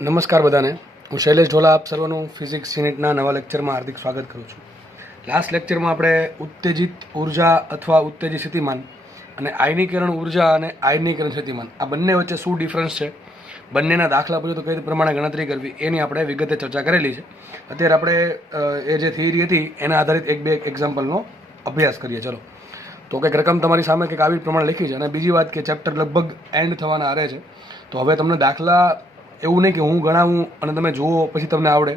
નમસ્કાર બધાને. હું શૈલેષ ઢોલા આપ સર્વનું ફિઝિક્સ યુનિટના નવા લેક્ચરમાં હાર્દિક સ્વાગત કરું છું. લાસ્ટ લેક્ચરમાં આપણે ઉત્તેજિત ઉર્જા અથવા ઉત્તેજિત સ્થિતિમાન અને આયનીકરણ ઉર્જા અને આયનીકરણ સ્થિતિમાન આ બંને વચ્ચે શું ડિફરન્સ છે, બંનેના દાખલા પૂછો તો કઈ પ્રમાણે ગણતરી કરવી એની આપણે વિગતે ચર્ચા કરેલી છે. અત્યારે આપણે એ જે થિયરી હતી એના આધારિત એક બે એક્ઝામ્પલનો અભ્યાસ કરીએ. ચલો, તો કંઈક રકમ તમારી સામે કંઈક આવી પ્રમાણે લખી છે. અને બીજી વાત કે ચેપ્ટર લગભગ એન્ડ થવાના આરે છે, તો હવે તમને દાખલા એવું નહીં કે હું ગણાવું અને તમે જુઓ પછી તમને આવડે,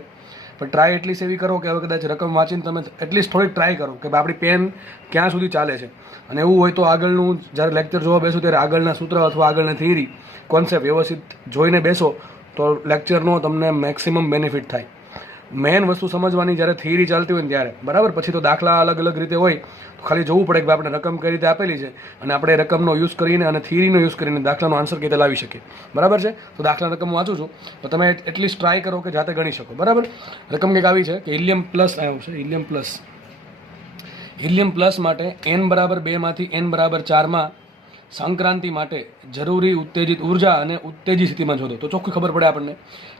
પણ ટ્રાય એટલીસ્ટ એવી કરો કે હવે કદાચ રકમ વાંચીને તમે એટલીસ્ટ થોડીક ટ્રાય કરો કે આપણી પેન ક્યાં સુધી ચાલે છે. અને એવું હોય તો આગળનું જ્યારે લેક્ચર જોવા બેસો ત્યારે આગળના સૂત્ર અથવા આગળની થિયરી કોન્સેપ્ટ વ્યવસ્થિત જોઈને બેસો તો લેક્ચરનો તમને મેક્સિમમ બેનિફિટ થાય. મેઇન વસ્તુ સમજવાની જ્યારે થિયરી ચાલતી હોય ને ત્યારે, બરાબર. પછી તો દાખલા અલગ અલગ રીતે હોય, ખાલી જોવું પડે કે આપણે રકમ કઈ રીતે આપેલી છે અને આપણે રકમનો યુઝ કરીને અને થિયરીનો યુઝ કરીને દાખલાનો આન્સર કઈ રીતે લાવી શકીએ. બરાબર છે. તો દાખલા રકમ વાંચું છું તો તમે એટલીસ્ટ ટ્રાય કરો કે જાતે ગણી શકો. બરાબર. રકમ કંઈક આવી છે કે હિલિયમ પ્લસ આવ્યું છે. હિલિયમ પ્લસ માટે n બરાબર 2 માંથી n બરાબર 4માં સંક્રાંતિ માટે જરૂરી ઉત્તેજિત ઉર્જા અને ઉત્તેજિત સ્થિતિમાં શોધો. તો ચોખ્ખી ખબર પડે આપણને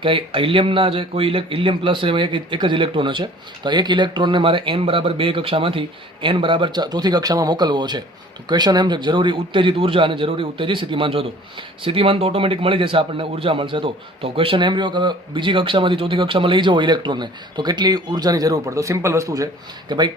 કે હિલિયમના જે કોઈ હિલિયમ પ્લસ એક જ ઇલેક્ટ્રોન છે, તો એક ઇલેક્ટ્રોનને મારે n બરાબર 2 કક્ષામાંથી n બરાબર 4થી કક્ષામાં મોકલવો છે. તો ક્વેશ્ચન એમ છે કે જરૂરી ઉત્તેજિત ઉર્જા અને જરૂરી ઉત્તેજિત સ્થિતિમાન શોધો. સ્થિતિમાન તો ઓટોમેટિક મળી જશે આપણને, ઉર્જા મળશે. તો ક્વેશ્ચન એમ રહ્યો કે બીજી કક્ષામાંથી ચોથી કક્ષામાં લઈ જવો ઇલેક્ટ્રોનને તો કેટલી ઉર્જાની જરૂર પડે. તો સિમ્પલ વસ્તુ છે કે ભાઈ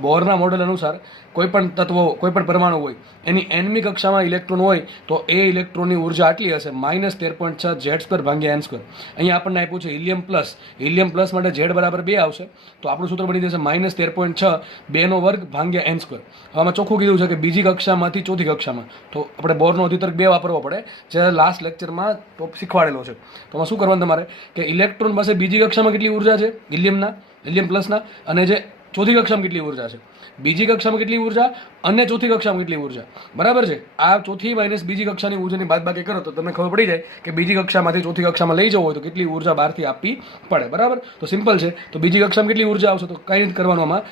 બોરના મોડેલ અનુસાર કોઈ પણ તત્વો, કોઈ પણ પરમાણુ હોય એની nમી કક્ષામાં ઇલેક્ટ્રોન હોય તો એ ઇલેક્ટ્રોનની ઉર્જા આટલી હશે -13.6 Z² ભાગ્યા n². અહીંયા આપણને આપ્યું છે હિલિયમ પ્લસ. હિલિયમ પ્લસ માટે Z બરાબર 2 આવશે, તો આપણું સૂત્ર બની જશે -13.6 2² ભાગ્યા n². હવે આમાં ચોખ્ખું કીધું છે કે બીજી કક્ષામાંથી ચોથી કક્ષામાં, તો આપણે બોરનો અધિતર્ક 2 વાપરવો પડે, જે લાસ્ટ લેક્ચરમાં ટોપ શીખવાડેલો છે. તો આમાં શું કરવાનું તમારે કે ઇલેક્ટ્રોન પાસે બીજી કક્ષામાં કેટલી ઉર્જા છે હિલિયમ પ્લસના, અને જે ચોથી કક્ષામાં કેટલી ઉર્જા છે, બીજી કક્ષામાં કેટલી ઉર્જા અને ચોથી કક્ષામાં કેટલી ઉર્જા. બરાબર છે. આ ચોથી માઇનસ બીજી કક્ષાની ઉર્જાની બાદબાકી કરો તો તમને ખબર પડી જાય કે બીજી કક્ષામાંથી ચોથી કક્ષામાં લઈ જવું હોય તો કેટલી ઉર્જા બહારથી આપવી પડે. બરાબર. તો સિમ્પલ છે. તો બીજી કક્ષામાં કેટલી ઉર્જા આવશે તો કંઈ નથી કરવાનું. આમાં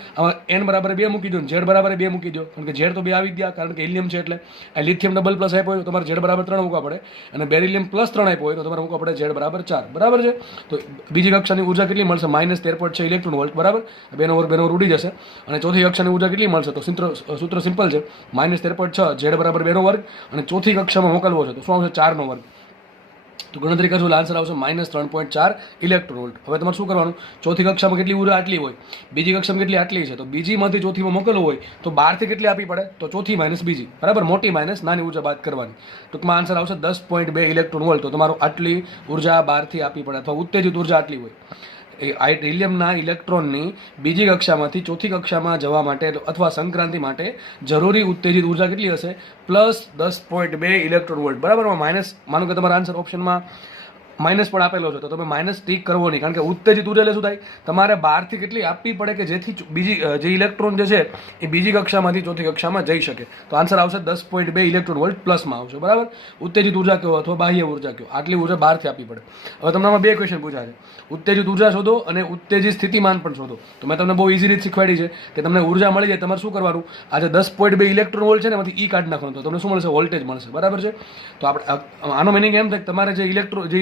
n બરાબર 2 મૂકી દો, Z બરાબર 2 મૂકી દો, કારણ કે Z તો 2 આવી ગયા, કારણ કે હિલિયમ છે એટલે. આ લિથિયમ ડબલ પ્લસ આપ્યો હોય તો તમારે Z બરાબર 3 મૂકવા પડે, અને બેરિલિયમ પ્લસ 3 આપ્યો હોય તો તમારે મૂકવા પડે Z બરાબર 4. બરાબર છે. તો બીજી કક્ષાની ઉર્જા કેટલી મળશે -13.6 ઇલેક્ટ્રોન વોલ્ટ. બરાબર. 2 નો વર્ગ ઉડી જશે. અને ચોથી કક્ષાની ઉર્જા કેટલી મળશે તો સૂત્ર સિમ્પલ છે -13.6 Z બરાબર 2 નો વર્ગ, અને ચોથી કક્ષામાં મોકલવો છે તો શું આવશે 4 નો વર્ગ. તો ગણતરી કરશું એટલે આન્સર આવશે -3.4 ઇલેક્ટ્રોન વોલ્ટ. હવે તમારે શું કરવાનું, ચોથી કક્ષામાં કેટલી ઉર્જા આટલી હોય, બીજી કક્ષામાં કેટલી આટલી છે, તો બીજીમાંથી ચોથીમાં મોકલવું હોય તો બહારથી કેટલી આપવી પડે તો ચોથી માઇનસ બીજી. બરાબર. મોટી માઇનસ નાની ઉર્જા બાદ કરવાની. ટૂંકમાં આન્સર આવશે 10.2 ઇલેક્ટ્રોન વોલ્ટ. તો તમારું આટલી ઉર્જા બહારથી આપવી પડે અથવા ઉત્તેજિત ઉર્જા આટલી હોય. હિલિયમના ઇલેક્ટ્રોનની બીજી કક્ષામાંથી ચોથી કક્ષામાં જવા માટે અથવા સંક્રાંતિ માટે જરૂરી ઉત્તેજિત ઉર્જા કેટલી હશે +10.2 ઇલેક્ટ્રોન વોલ્ટ. બરાબર. માઇનસ માનો કે તમારા આન્સર ઓપ્શનમાં માઇનસ પણ આપેલો છે તો તમે માઇનસ ટીક કરવો નહીં, કારણ કે ઉત્તેજિત ઉર્જા એટલે શું થાય, તમારે બહારથી કેટલી આપવી પડે કે જેથી બીજી જે ઇલેક્ટ્રોન જે છે એ બીજી કક્ષામાંથી ચોથી કક્ષામાં જઈ શકે. તો આન્સર આવશે 10.2 ઇલેક્ટ્રોન વોલ્ટ પ્લસમાં આવશે. બરાબર. ઉત્તેજિત ઉર્જા કયો અથવા બાહ્ય ઉર્જા કયો, આટલી ઉર્જા બહારથી આપવી પડે. હવે તમને આમાં 2 ક્વેશ્ચન પૂછ્યા છે, ઉત્તેજિત ઉર્જા શોધો અને ઉત્તેજિત સ્થિતિમાન પણ શોધો. તો મેં તમને બહુ ઇઝી રીત શીખવાડી છે કે તમને ઉર્જા મળી જાય, તમારે શું કરવાનું, આ જે 10.2 ઇલેક્ટ્રોન વોલ્ટ છે ને એમાંથી કાઢી નાખવાનું, તો તમને શું મળશે, વોલ્ટેજ મળશે. બરાબર છે. તો આપણે આનો મિનિંગ એમ થાય કે તમારે જે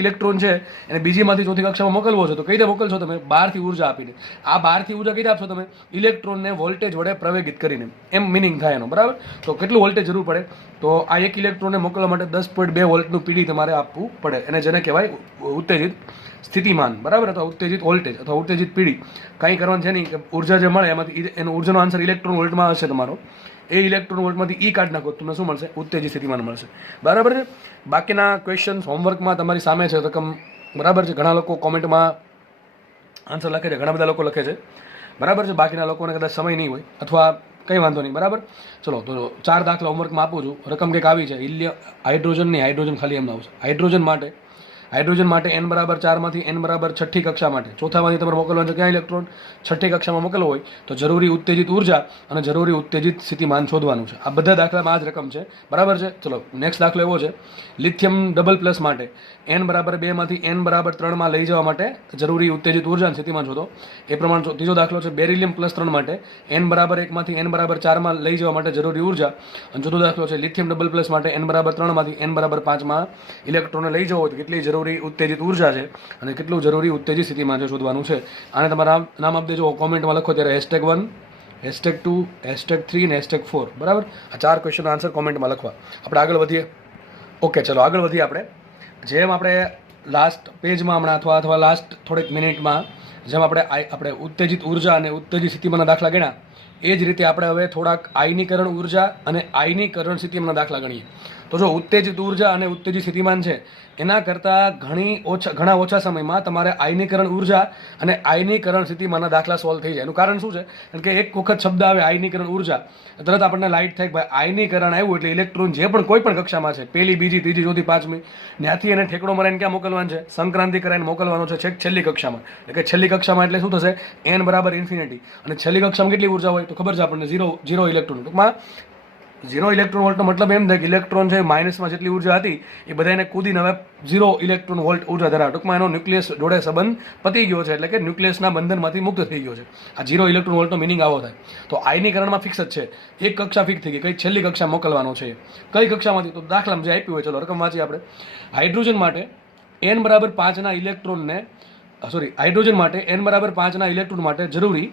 ઇલેક્ટ્રોન છે એને બીજીમાંથી ચોથી કક્ષામાં મોકલવો છે તો કઈ રીતે મોકલશો તમે, બહારથી ઉર્જા આપીને. આ બહારથી ઉર્જા કઈ રીતે આપશો તમે, ઇલેક્ટ્રોનને વોલ્ટેજ વડે પ્રવેગિત કરીને. એમ મિનિંગ થાય એનો. બરાબર. તો કેટલું વોલ્ટેજ જરૂર પડે, તો આ એક ઇલેક્ટ્રોનને મોકલવા માટે 10.2 વોલ્ટનું પીડી તમારે આપવું પડે, એને જેને કહેવાય ઉત્તેજિત સ્થિતિમાન. બરાબર. અથવા ઉત્તેજિત વોલ્ટેજ અથવા ઉત્તેજિત પીડી. કંઈ કરવાનું છે નહીં કે ઉર્જા જે મળે એમાંથી એનો ઉર્જાનો આન્સર ઇલેક્ટ્રોન વોલ્ટમાં હશે તમારો, એ ઇલેક્ટ્રોન વોલ્ટમાંથી કાઢી નાખો તમને શું મળશે, ઉત્તેજિત સ્થિતિમાન મળશે. બરાબર છે. બાકીના ક્વેશ્ચન હોમવર્કમાં તમારી સામે છે રકમ. બરાબર છે. ઘણા લોકો કોમેન્ટમાં આન્સર લખે છે, ઘણા બધા લોકો લખે છે. બરાબર છે. બાકીના લોકોને કદાચ સમય નહીં હોય અથવા કંઈ વાંધો નહીં. બરાબર. ચલો, તો 4 દાખલા હોમવર્કમાં આપું છું. રકમ કંઈક આવી છે હાઇડ્રોજન ખાલી એમ આવશે. હાઇડ્રોજન માટે n બરાબર 4 માંથી n બરાબર 6ઠી કક્ષા માટે ચોથામાંથી તમારે મોકલવાનું છે ક્યાં ઇલેક્ટ્રોન, 6ઠી કક્ષામાં મોકલવો હોય તો જરૂરી ઉત્તેજિત ઉર્જા અને જરૂરી ઉત્તેજિત સ્થિતિમાન શોધવાનું છે. આ બધા દાખલામાં આ જ રકમ છે. બરાબર છે. ચલો, નેક્સ્ટ દાખલો એવો છે, લિથિયમ ડબલ પ્લસ માટે n બરાબર 2 માંથી n બરાબર 3 લઈ જવા માટે જરૂરી ઉત્તેજિત ઉર્જા અને સ્થિતિમાન શોધો. એ પ્રમાણે ત્રીજો દાખલો છે, બેરિલિયમ +3 માટે n બરાબર 1 માંથી n બરાબર 4 લઈ જવા માટે જરૂરી ઉર્જા. અને ચોથો દાખલો છે, લિથિયમ ડબલ પ્લસ માટે n બરાબર 3 માંથી n બરાબર 5 ઇલેક્ટ્રોનને લઈ જવો હોય તો કેટલી જરૂર જરૂરી ઉત્તેજિત ઉર્જા છે અને કેટલું જરૂરી ઉત્તેજિત સ્થિતિમાં છે શોધવાનું છે. આને તમારા નામ આપી દેજો, કોમેન્ટમાં લખો ત્યારે #1, #2, #3 અને #4. બરાબર, આ 4 ક્વેશ્ચનનો આન્સર કોમેન્ટમાં લખવા. આપણે આગળ વધીએ. ઓકે, ચલો આગળ વધીએ. જેમ આપણે લાસ્ટ પેજમાં હમણાં અથવા લાસ્ટ થોડીક મિનિટમાં જેમ આપણે ઉત્તેજિત ઉર્જા અને ઉત્તેજિત સ્થિતિમાંના દાખલા ગણ્યા, એ જ રીતે આપણે હવે થોડાક આયનીકરણ ઉર્જા અને આયનીકરણ સ્થિતિમાંના દાખલા ગણીએ. તો જો ઉત્તેજિત ઉર્જા અને ઉત્તેજિત સ્થિતિમાન છે એના કરતાં ઘણા ઓછા સમયમાં તમારે આયનીકરણ ઉર્જા અને આયનીકરણ સ્થિતિમાંના દાખલા સોલ્વ થઈ જાય. એનું કારણ શું છે? કારણ કે એક વખત શબ્દ આવે આયનીકરણ ઉર્જા, તરત આપણને લાઇટ થાય કે ભાઈ આયનીકરણ આવ્યું એટલે ઇલેક્ટ્રોન જે પણ કોઈ પણ કક્ષામાં છે, પહેલી, બીજી, ત્રીજી, ચોથી, પાંચમી, ત્યાંથી એને ઠેકડો મરાઈને ક્યાં મોકલવાનું છે? સંક્રાંતિ કરાઈને મોકલવાનો છે છેક છેલ્લી કક્ષામાં. એટલે કે છેલ્લી કક્ષામાં એટલે શું થશે? n = infinity. અને છેલ્લી કક્ષામાં કેટલી ઉર્જા હોય તો ખબર છે આપણને? 0 ઇલેક્ટ્રોન. ટૂંકમાં 0 ઇલેક્ટ્રોન વોલ્ટનો મતલબ એમ થાય કે ઇલેક્ટ્રોન છે માઇનસમાં જેટલી ઉર્જા હતી એ બધાને કૂદીને હવે 0 ઇલેક્ટ્રોન વોલ્ટ ઉર્જા ધરાવે. ટૂંકમાં એનો ન્યુક્લિયસ જોડે સંબંધ પતી ગયો છે, એટલે કે ન્યુક્લિયસના બંધનમાંથી મુક્ત થઈ ગયો છે. આ 0 ઇલેક્ટ્રોન વોલ્ટનો મિનિંગ આવો થાય. તો આયનીકરણમાં ફિક્સ જ છે, એક કક્ષા ફિક્સ થઈ ગઈ, કઈ છેલ્લી કક્ષા મોકલવાનો છે. કઈ કક્ષામાંથી? તો દાખલામાં જે આપ્યું હોય, ચલો રકમ વાંચીએ આપણે. હાઇડ્રોજન માટે n = 5 ઇલેક્ટ્રોનને હાઇડ્રોજન માટે n = 5 ઇલેક્ટ્રોન માટે જરૂરી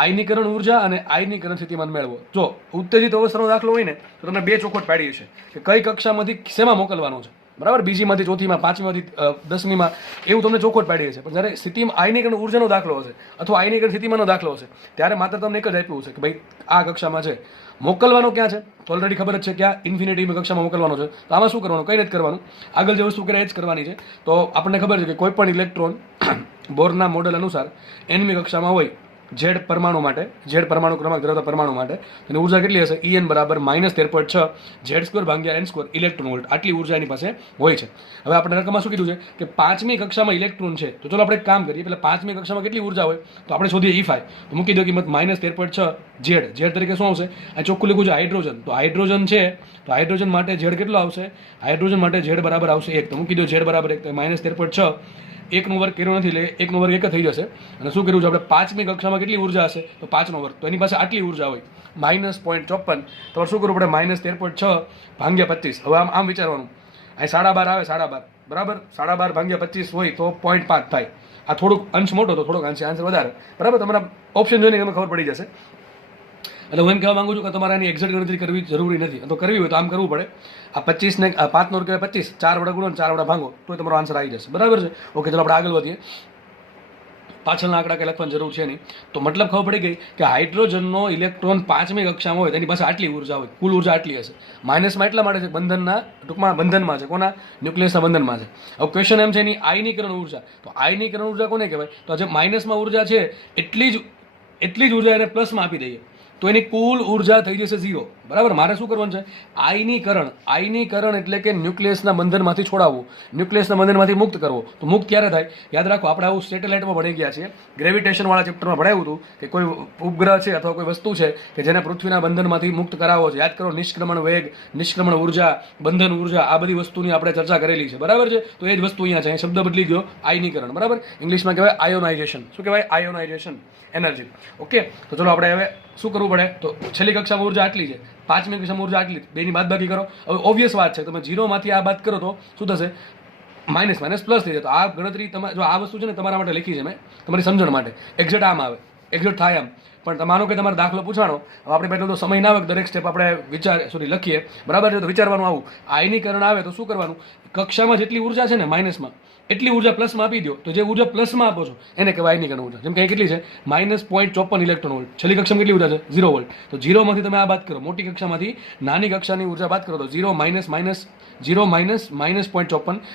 આયનીકરણ ઉર્જા અને આયનીકરણ સ્થિતિમાન મેળવો. જો ઉત્તેજિત અવસ્થાનો દાખલો હોય ને તો તમને 2 ચોખવટ પાડી છે કે કઈ કક્ષામાંથી શેમાં મોકલવાનો છે. બરાબર, બીજીમાંથી ચોથીમાં, પાંચમીમાંથી 10મીમાં, એવું તમને ચોખવટ પાડી છે. પણ જ્યારે સ્થિતિમાં આયનીકરણ ઉર્જાનો દાખલો હશે અથવા આયનીકરણ સ્થિતિમાનનો દાખલો હશે ત્યારે માત્ર તમને એક જ આપ્યું છે કે ભાઈ આ કક્ષામાં છે, મોકલવાનો ક્યાં છે તો ઓલરેડી ખબર જ છે ક્યાં ઇન્ફિનિટીની કક્ષામાં મોકલવાનો છે. તો આમાં શું કરવાનું? કંઈ નથી કરવાનું, આગળ જે વસ્તુ કરે એ જ કરવાની છે. તો આપણને ખબર છે કે કોઈ પણ ઇલેક્ટ્રોન બોરના મોડેલ અનુસાર nમી કક્ષામાં હોય Z પરમાણુ માટે, Z પરમાણુ ક્રમાંક ધરાવતા પરમાણુ માટે તેની ઉર્જા કેટલી હશે? En = -13.6 Z² / n² electron volt. આટલી ઉર્જા એની પાસે હોય છે. હવે આપણે રકમમાં શું કીધું છે કે 5મી કક્ષામાં ઇલેક્ટ્રોન છે. તો ચલો આપણે એક કામ કરીએ, પહેલા 5મી કક્ષામાં કેટલી ઉર્જા હોય તો આપણે શોધીએ E5. તો મૂકી દો કિંમત -13.6 Z તરીકે શું આવશે? આ ચોખ્ખું લખ્યું છે હાઇડ્રોજન. તો હાઇડ્રોજન છે તો હાઇડ્રોજન માટે Z કેટલો આવશે? હાઇડ્રોજન માટે Z બરાબર આવશે 1. તો મૂકી દો Z = 1. તો -13.6 1નો વર્ગ કર્યો નથી એટલે 1નો વર્ગ 1 થઈ જશે. અને શું કર્યું છે આપણે? 5મી કક્ષામાં કેટલી ઉર્જા હશે તો 5નો વર્ગ. તો એની પાસે આટલી ઉર્જા હોય -0.54. તો શું કરવું પડે? -13.6 / 25. હવે આમ વિચારવાનું, અહીં 12.5 આવે, 12.5 બરાબર, 12.5 / 25 હોય તો 0.5 થાય. આ થોડુંક અંશ મોટો તો થોડોક આન્સર વધારે. બરાબર, તમારા ઓપ્શન જોઈને તમને ખબર પડી જશે. એટલે હું એમ કહેવા માંગુ છું કે તમારે આની એક્ઝેક્ટ ગણતરી કરવી જરૂરી નથી. તો કરવી હોય તો આમ કરવું પડે. આ 25 ને 5નો વર્ગ 25, 4 વડે ગુણો, 4 વડે ભાંગો તો તમારો આન્સર આવી જશે. બરાબર છે? ઓકે, ચલો આપણે આગળ વધીએ. પાછળના આંકડા કંઈ લખવાની જરૂર છે નહીં. તો મતલબ ખબર પડી ગઈ કે હાઇડ્રોજનનો ઇલેક્ટ્રોન 5મી કક્ષામાં હોય તેની પાસે આટલી ઉર્જા હોય, કુલ ઉર્જા આટલી હશે. માઇનસમાં એટલા માટે છે ટૂંકમાં બંધનમાં છે. કોના? ન્યુક્લિયસના બંધનમાં છે. હવે ક્વેશ્ચન એમ છે એની આયનીકરણ ઉર્જા. તો આયનીકરણ ઉર્જા કોને કહેવાય? તો જે માઇનસમાં ઉર્જા છે એટલી જ ઉર્જા એને પ્લસમાં આપી દઈએ તો એની કુલ ઉર્જા થઈ જશે 0. બરાબર, મારે શું કરવાનું છે? આયનીકરણ એટલે કે ન્યુક્લિયસના બંધનમાંથી છોડાવવું, ન્યુક્લિયસના બંધનમાંથી મુક્ત કરવો. તો મુક્ત ક્યારે થાય? યાદ રાખો, આપણે આવું સેટેલાઇટમાં ભણી ગયા છીએ, ગ્રેવિટેશન વાળા ચેપ્ટરમાં ભણાવ્યું હતું કે કોઈ ઉપગ્રહ છે અથવા કોઈ વસ્તુ છે કે જેને પૃથ્વીના બંધનમાંથી મુક્ત કરાવવો છે. યાદ કરો, નિષ્ક્રમણ વેગ, નિષ્ક્રમણ ઉર્જા, બંધન ઉર્જા, આ બધી વસ્તુની આપણે ચર્ચા કરેલી છે. બરાબર છે? તો એ જ વસ્તુ અહીંયા છે. શબ્દ બદલી ગયો, આયનીકરણ. બરાબર, ઇંગ્લિશમાં કહેવાય આયોનાઇઝેશન. શું કહેવાય? Ionisation energy. ઓકે, તો ચલો આપણે હવે શું કરવું પડે? તો છેલ્લી કક્ષામાં ઉર્જા આટલી છે, 5મી કક્ષામાં ઉર્જા આટલી, બેની બાદબાકી કરો. હવે ઓબ્વિયસ વાત છે, તમે 0માંથી આ બાદ કરો તો શું થશે? માઇનસ પ્લસ થઈ જાય. તો આ ગણતરી તમે જો આ વસ્તુ છે ને તમારા માટે લખી છે મેં, તમારી સમજણ માટે. એક્ઝેક્ટ આમ આવે, એક્ઝેક્ટ થાય આમ. પણ માનો કે તમારો દાખલો પૂછાણો, હવે આપણે પહેલાં તો સમય ના આવે દરેક સ્ટેપ આપણે લખીએ. બરાબર છે? તો વિચારવાનું આવું, આયનીકરણ આવે તો શું કરવાનું? કક્ષામાં જેટલી ઉર્જા છે ને માઇનસમાં, એટલી ઉર્જા પ્લસમાં આપી દો. તો જે ઉર્જા પ્લસમાં આપો છો એને કહેવાય આયનીકરણ ઉર્જા. જેમ કે કેટલી છે? -0.54 ઇલેક્ટ્રોન વોલ્ટ. છેલ્લી કક્ષામાં કેટલી ઉર્જા છે? 0 વોલ્ટ. તો 0માંથી તમે આ બાદ કરો, મોટી કક્ષામાંથી નાની કક્ષાની ઉર્જા બાદ કરો તો 0 -0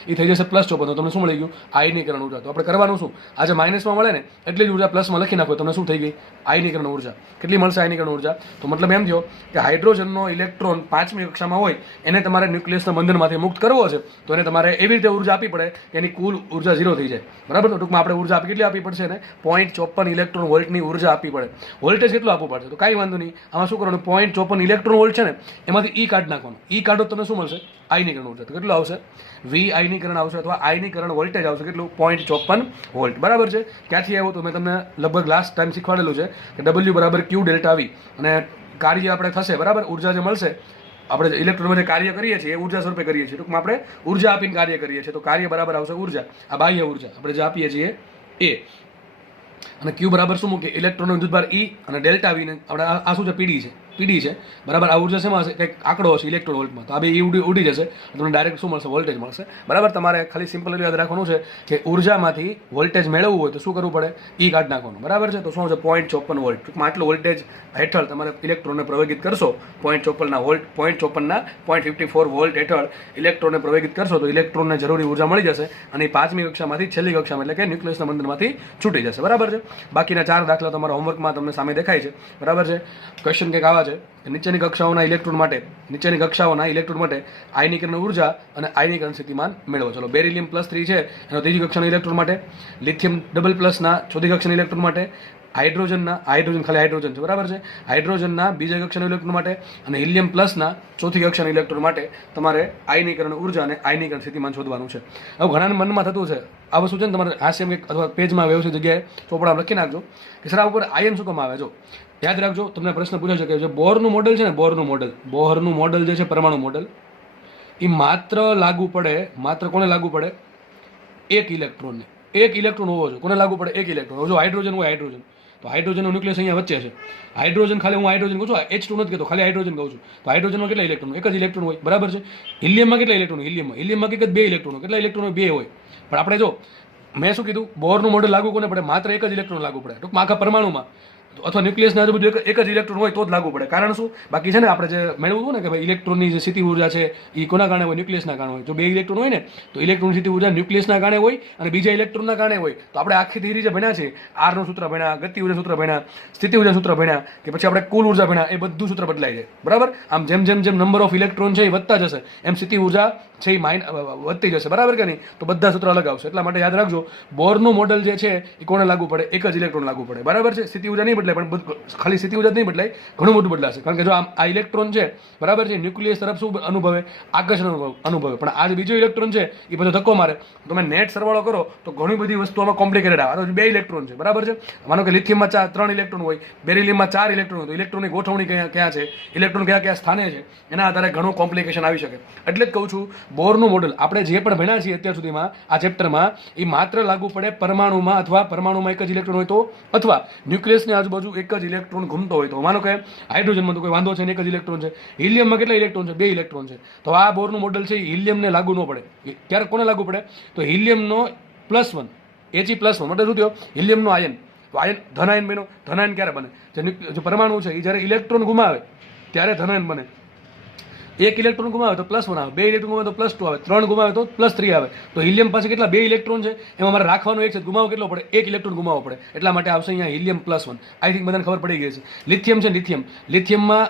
એ થઈ જશે +54. તો તમને શું મળી ગયું? આયનીકરણ ઉર્જા. તો આપણે કરવાનું શું? આજે માઇનસમાં મળે ને એટલી જ ઉર્જા પ્લસમાં લખી નાખો, તમને શું થઈ ગઈ? આયનીકરણ ઉર્જા. કેટલી મળશે આયનીકરણ ઉર્જા? તો મતલબ એમ થયો કે હાઇડ્રોજનનો ઇલેક્ટ્રોન 5મી કક્ષામાં હોય એને તમારે ન્યુક્લિયસના બંધનમાંથી મુક્ત કરવો છે તો એને તમારે એવી રીતે ઉર્જા આપવી પડે કે એની કુલ ઉર્જા 0 થઈ જાય. બરાબર? તો ટૂંકમાં આપણે ઉર્જા કેટલી આપવી પડશે ને? 0.54 ઇલેક્ટ્રોન વોલ્ટની ઉર્જા આપવી પડે. વોલ્ટેજ કેટલું આપવું પડશે? તો કાંઈ વાંધો નહીં, આમાં શું કરવાનું? 0.54 ઇલેક્ટ્રોન વોલ્ટ છે ને એમાંથી E કાઢી નાખવાનું. E કાઢો તમને શું મળશે? આયનીકરણ ઉર્જા. તો કેટલું આવશે? V આયનીકરણ આવશે અથવા આયનીકરણ વોલ્ટેજ આવશે. કેટલું? 0.54 વોલ્ટ. બરાબર છે? ક્યાંથી આવ્યું? તો મેં તમને લગભગ લાસ્ટ ટાઈમ શીખવાડેલું છે કે W = Q ∆V અને કાર્ય આપણે થશે. બરાબર, ઉર્જા જે મળશે આપણે ઇલેક્ટ્રોનમાં જે કાર્ય કરીએ છીએ એ ઉર્જા સ્વરૂપે કરીએ છીએ. ટૂંકમાં આપણે ઉર્જા આપીને કાર્ય કરીએ છીએ, તો કાર્ય બરાબર આવશે ઉર્જા. આ બાહ્ય ઉર્જા આપણે જે આપીએ છીએ એ. અને ક્યુ બરાબર શું મૂકીએ? ઇલેક્ટ્રોનનો વિદ્યુતભાર ઈ અને ડેલ્ટા વી ને આપણે આ શું છે? પીડી છે બરાબર. આ ઉર્જા શેમાં હશે? કંઈક આંકડો હશે ઇલેક્ટ્રોન વોલ્ટમાં, તો આ બે ઉડી જશે, તમને ડાયરેક્ટ શું મળશે? વોલ્ટેજ મળશે બરાબર. તમારે ખાલી સિમ્પલ યાદ રાખવાનું છે કે ઉર્જામાંથી વોલ્ટેજ મેળવવું હોય તો શું કરવું પડે? ઈ કાઢી નાખવાનું બરાબર છે. તો શું છે? 0.54 વોલ્ટ. ટૂંકમાં આટલું વોલ્ટેજ હેઠળ તમારે ઇલેક્ટ્રોનને પ્રવેગિત કરશો 0.54 વોલ્ટ, 0.54 વોલ્ટ હેઠળ ઇલેક્ટ્રોનને પ્રવેગિત કરશો તો ઇલેક્ટ્રોનને જરૂરી ઉર્જા મળી જશે અને એ 5મી કક્ષામાંથી છેલ્લી કક્ષામાં એટલે કે ન્યુક્લિયસના બંધનમાંથી છૂટી જશે બરાબર છે. બાકીના 4 દાખલા તમારા હોમવર્કમાં તમને સામે દેખાય છે બરાબર છે. ક્વેશ્ચન કંઈક આવા છે કે નીચેની કક્ષાઓના ઇલેક્ટ્રોન માટે આયનીકરણ ઉર્જા અને આયનીકરણ સ્થિતિમાન મેળવો. ચલો, બેરિલિયમ +3 છે એનો ત્રીજી કક્ષાના ઇલેક્ટ્રોન માટે, લિથિયમ ડબલ+ના ચોથી કક્ષાના ઇલેક્ટ્રોન માટે, હાઇડ્રોજન ખાલી હાઇડ્રોજન છે બરાબર છે, હાઇડ્રોજનના બીજા કક્ષાના ઇલેક્ટ્રોન માટે અને હિલિયમ પ્લસના ચોથી કક્ષાના ઇલેક્ટ્રોન માટે તમારે આયનીકરણ ઉર્જા અને આયનીકરણ સ્થિતિમાન શોધવાનું છે. હવે ઘણાના મનમાં થતું છે આ વસ્તુ છે ને, તમારે હાસ્યમ અથવા પેજમાં વ્યવસ્થિત જગ્યાએ ચોપડામાં લખી નાખજો કે સર આ ઉપર આયન શું કામ આવે. જો યાદ રાખજો, તમને પ્રશ્ન પૂછાઈ શકે છે. બોરનું મોડેલ છે ને, બોહરનું મોડેલ જે છે, પરમાણુ મોડેલ, એ માત્ર કોને લાગુ પડે? એક ઇલેક્ટ્રોનને. એક ઇલેક્ટ્રોન હોવો જોઈએ. કોને લાગુ પડે? એક ઇલેક્ટ્રોન. જો હાઇડ્રોજન હોય, તો હાઇડ્રોજનનો ન્યુક્લિયસ અહીંયા વચ્ચે છે. હાઇડ્રોજન ખાલી હું હાઇડ્રોજન કહું છું, H2 નથી કહેતો, ખાલી હાઇડ્રોજન કહું છું. તો હાઇડ્રોજનમાં કેટલા ઇલેક્ટ્રોન? એક જ ઇલેક્ટ્રોન હોય બરાબર છે. હિલિયમમાં કેટલા ઇલેક્ટ્રોન? હિલિયમમાં એક જ 2 ઇલેક્ટ્રોન. કેટલા ઇલેક્ટ્રોન? 2 હોય. પણ આપણે જો મેં શું કીધું, બોરનું મોડેલ લાગુ કોને પડે? માત્ર એક જ ઇલેક્ટ્રોન લાગુ પડે. ટૂંકમાં આખા પરમાણુમાં અથવા ન્યુક્લિયસના આજુબાજુ એક જ ઇલેક્ટ્રોન હોય તો જ લાગુ પડે. કારણ શું? બાકી છે ને આપણે જે મેળવવું હતું ને કે ભાઈ ઇલેક્ટ્રોનની જે સ્થિતિ ઉર્જા છે એ કોના કારણે હોય? ન્યુક્લિયસના કારણે હોય. જો 2 ઇલેક્ટ્રોન હોય ને તો ઇલેક્ટ્રોનની સ્થિતિ ઉર્જા ન્યુક્લિયસના કારણે હોય અને બીજા ઇલેક્ટ્રોનના કારણે હોય. તો આપણે આખી થિયરી જે ભણ્યા છે, આરનું સૂત્ર ભણ્યા, ગતિ ઉર્જા સૂત્ર ભણ્યા, સ્થિતિ ઉર્જા સૂત્ર ભણ્યા, કે પછી આપણે કુલ ઉર્જા ભણ્યા, એ બધું સૂત્ર બદલાઈ જાય બરાબર. આમ જેમ નંબર ઓફ ઇલેક્ટ્રોન છે એ વધતા જશે એમ સ્થિતિ ઉર્જા છે એ વધતી જશે બરાબર કે નહીં. તો બધા સૂત્ર અલગ આવશે. એટલા માટે યાદ રાખજો, બોરનું મોડેલ જે છે એ કોને લાગુ પડે? એક જ ઇલેક્ટ્રોન લાગુ પડે બરાબર છે. સ્થિતિ ઉર્જા નહીં બદલાય, પણ ખાલી સ્થિતિ ઉર્જા નહીં બદલાય, ઘણું બધું બદલાશે. કારણ કે જો આ ઇલેક્ટ્રોન છે બરાબર છે, ન્યુક્લિયસ તરફ શું અનુભવે? આકર્ષણ અનુભવે. પણ આ બીજો ઇલેક્ટ્રોન છે એ બધો ધક્કો મારે. તમે નેટ સરવાળો કરો તો ઘણી બધી વસ્તુઓમાં કોમ્પ્લિકેટેડ આવે. 2 ઇલેક્ટ્રોન છે બરાબર છે. માનો કે લિથિયમમાં 3 ઇલેક્ટ્રોન હોય, બેરિલિયમમાં 4 ઇલેક્ટ્રોન હોય, તો ઇલેક્ટ્રોનની ગોઠવણી ક્યાં છે, ઇલેક્ટ્રોન કયા સ્થાને છે, એના આધારે ઘણું કોમ્પ્લિકેશન આવી શકે. એટલે જ કહું છું, બોરનું મોડેલ આપણે જે પણ ભણ્યા છીએ અત્યાર સુધીમાં આ ચેપ્ટરમાં, એ માત્ર લાગુ પડે પરમાણુમાં, અથવા પરમાણુમાં એક જ ઇલેક્ટ્રોન હોય તો, અથવા ન્યુક્લિયસની આજુબાજુ એક જ ઇલેક્ટ્રોન ઘૂમતો હોય તો. માનો કે હાઇડ્રોજનમાં તો કોઈ વાંધો છે ને, એક જ ઇલેક્ટ્રોન છે. હિલિયમમાં કેટલા ઇલેક્ટ્રોન છે? 2 ઇલેક્ટ્રોન છે. તો આ બોરનું મોડેલ છે એ હિલિયમને લાગુ ન પડે. ક્યારે કોને લાગુ પડે? તો હિલિયમનો +1, He+1 એટલે શું થયો? હિલિયમનો આયન. તો આયન ધન આયન બન્યો. ધન આયન ક્યારે બને? જે પરમાણુ છે એ જ્યારે ઇલેક્ટ્રોન ગુમાવે ત્યારે ધન આયન બને. એક ઇલેક્ટ્રોન ગુમાવે તો +1 આવે, 2 ઇલેક્ટ્રોન ગુમાવે તો +2 આવે, 3 ગુમાવે તો +3 આવે. તો હિલિયમ પાસે કેટલા? 2 ઇલેક્ટ્રોન છે, એમાં મારે રાખવાનું એક છે. ગુમાવો કેટલો પડે? 1 ઇલેક્ટ્રોન ગુમાવવો પડે. એટલા માટે આવશે અહીંયા હિલિયમ +1. આઈ થિંક બધાને ખબર પડી ગઈ છે. લિથિયમ છે, લિથિયમમાં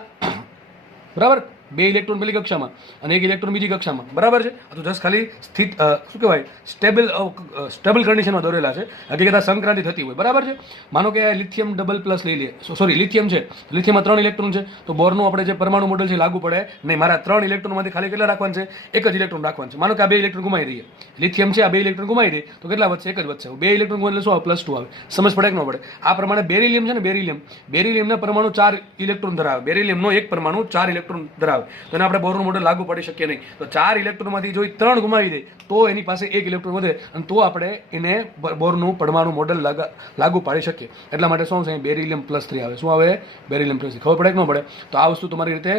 બરાબર 2 ઇલેક્ટ્રોન પહેલી કક્ષામાં અને 1 ઇલેક્ટ્રોન બીજી કક્ષામાં બરાબર છે. તો જસ્ટ ખાલી શું કહેવાય, સ્ટેબલ કન્ડિશનમાં દોરેલા છે. હકીકત સંક્રાંતિ થતી હોય બરાબર છે. માનો કે લિથિયમ ડબલ+ લઈ લઈએ, લિથિયમ છે, લિથિયમમાં 3 ઇલેક્ટ્રોન છે, તો બોરનું આપણે જે પરમાણુ મોડેલ છે લાગુ પડે નહીં. મારા 3 ઇલેક્ટ્રોનમાંથી ખાલી કેટલા રાખવાનું છે? એક જ ઇલેક્ટ્રોન રાખવાનું છે. માનો કે આ 2 ઇલેક્ટ્રોન ગુમાવી દઈએ, લિથિયમ છે, આ 2 ઇલેક્ટ્રોન ગુમાવી દઈએ તો કેટલા વધશે? એક જ વધશે. 2 ઇલેક્ટ્રોન ગુમાવે એટલે શું આવે? +2 આવે. સમજ પડે કે ન પડે? આ પ્રમાણે બેરિલિયમ છે ને, બેરિલિયમના પરમાણુ 4 ઇલેક્ટ્રોન ધરાવે. બેરિલિયમનો એક પરમાણુ 4 ઇલેક્ટ્રોન ધરાવે. તો એને આપણે બોરનું મોડેલ લાગુ પડી શકીએ નહીં. તો 4 ઇલેક્ટ્રોનમાંથી જો 3 ગુમાવી દે તો એની પાસે 1 ઇલેક્ટ્રોન વધે અને તો આપણે એને બોરનું પરમાણુ મોડેલ લાગુ પાડી શકીએ. એટલા માટે શું છે? બેરિલિયમ +3 આવે. શું આવે? બેરિલિયમ +3. ખબર પડે કે ન પડે? તો આ વસ્તુ તમારી રીતે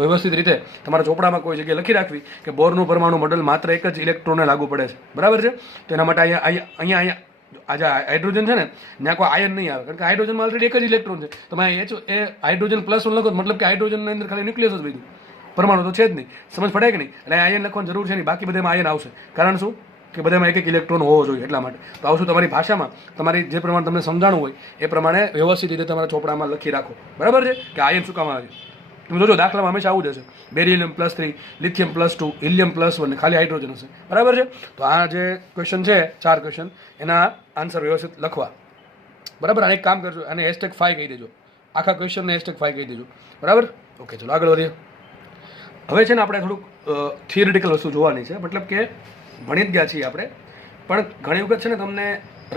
વ્યવસ્થિત રીતે તમારા ચોપડામાં કોઈ જગ્યાએ લખી રાખવી કે બોરનું પરમાણુ મોડેલ માત્ર એક જ ઇલેક્ટ્રોનને લાગુ પડે છે બરાબર છે. તો એના માટે અહીંયા આજે હાઇડ્રોજન છે ને, ત્યાં કોઈ આયન નહીં આવે, કારણ કે હાઇડ્રોજનમાં ઓલરેડી એક જ ઇલેક્ટ્રોન છે. તમે એ હાઇડ્રોજન +1 લખો મતલબ કે હાઇડ્રોજનની અંદર ખાલી ન્યુક્લિયસ જ વધ્યું, પરમાણુ તો છે જ નહીં. સમજ પડે કે નહીં? એટલે આયન લખવાની જરૂર છે નહીં. બાકી બધામાં આયન આવશે. કારણ શું? કે બધામાં એક ઇલેક્ટ્રોન હોવો જોઈએ. એટલા માટે તો આવશું તમારી ભાષામાં, તમારી જે પ્રમાણે તમને સમજાણું હોય એ પ્રમાણે વ્યવસ્થિત રીતે તમારા ચોપડામાં લખી રાખો બરાબર છે કે આયન શું કામ આવે છે. તમે જોજો દાખલામાં હંમેશા આવું જ હશે. બેરિલિયમ +3, લિથિયમ +2, હિલિયમ +1, ખાલી હાઇડ્રોજન હશે બરાબર છે. તો આ જે ક્વેશ્ચન છે 4 ક્વેશ્ચન, એના આન્સર વ્યવસ્થિત લખવા બરાબર. અને એક કામ કરજો, અને #5 કહી દેજો. આખા ક્વેશ્ચનને #5 કહી દેજો બરાબર. ઓકે, ચલો આગળ વધીએ. હવે છે ને આપણે થોડુંક થિયરિટિકલ વસ્તુ જોવાની છે. મતલબ કે ભણી જ ગયા છીએ આપણે પણ ઘણી વખત છે ને તમને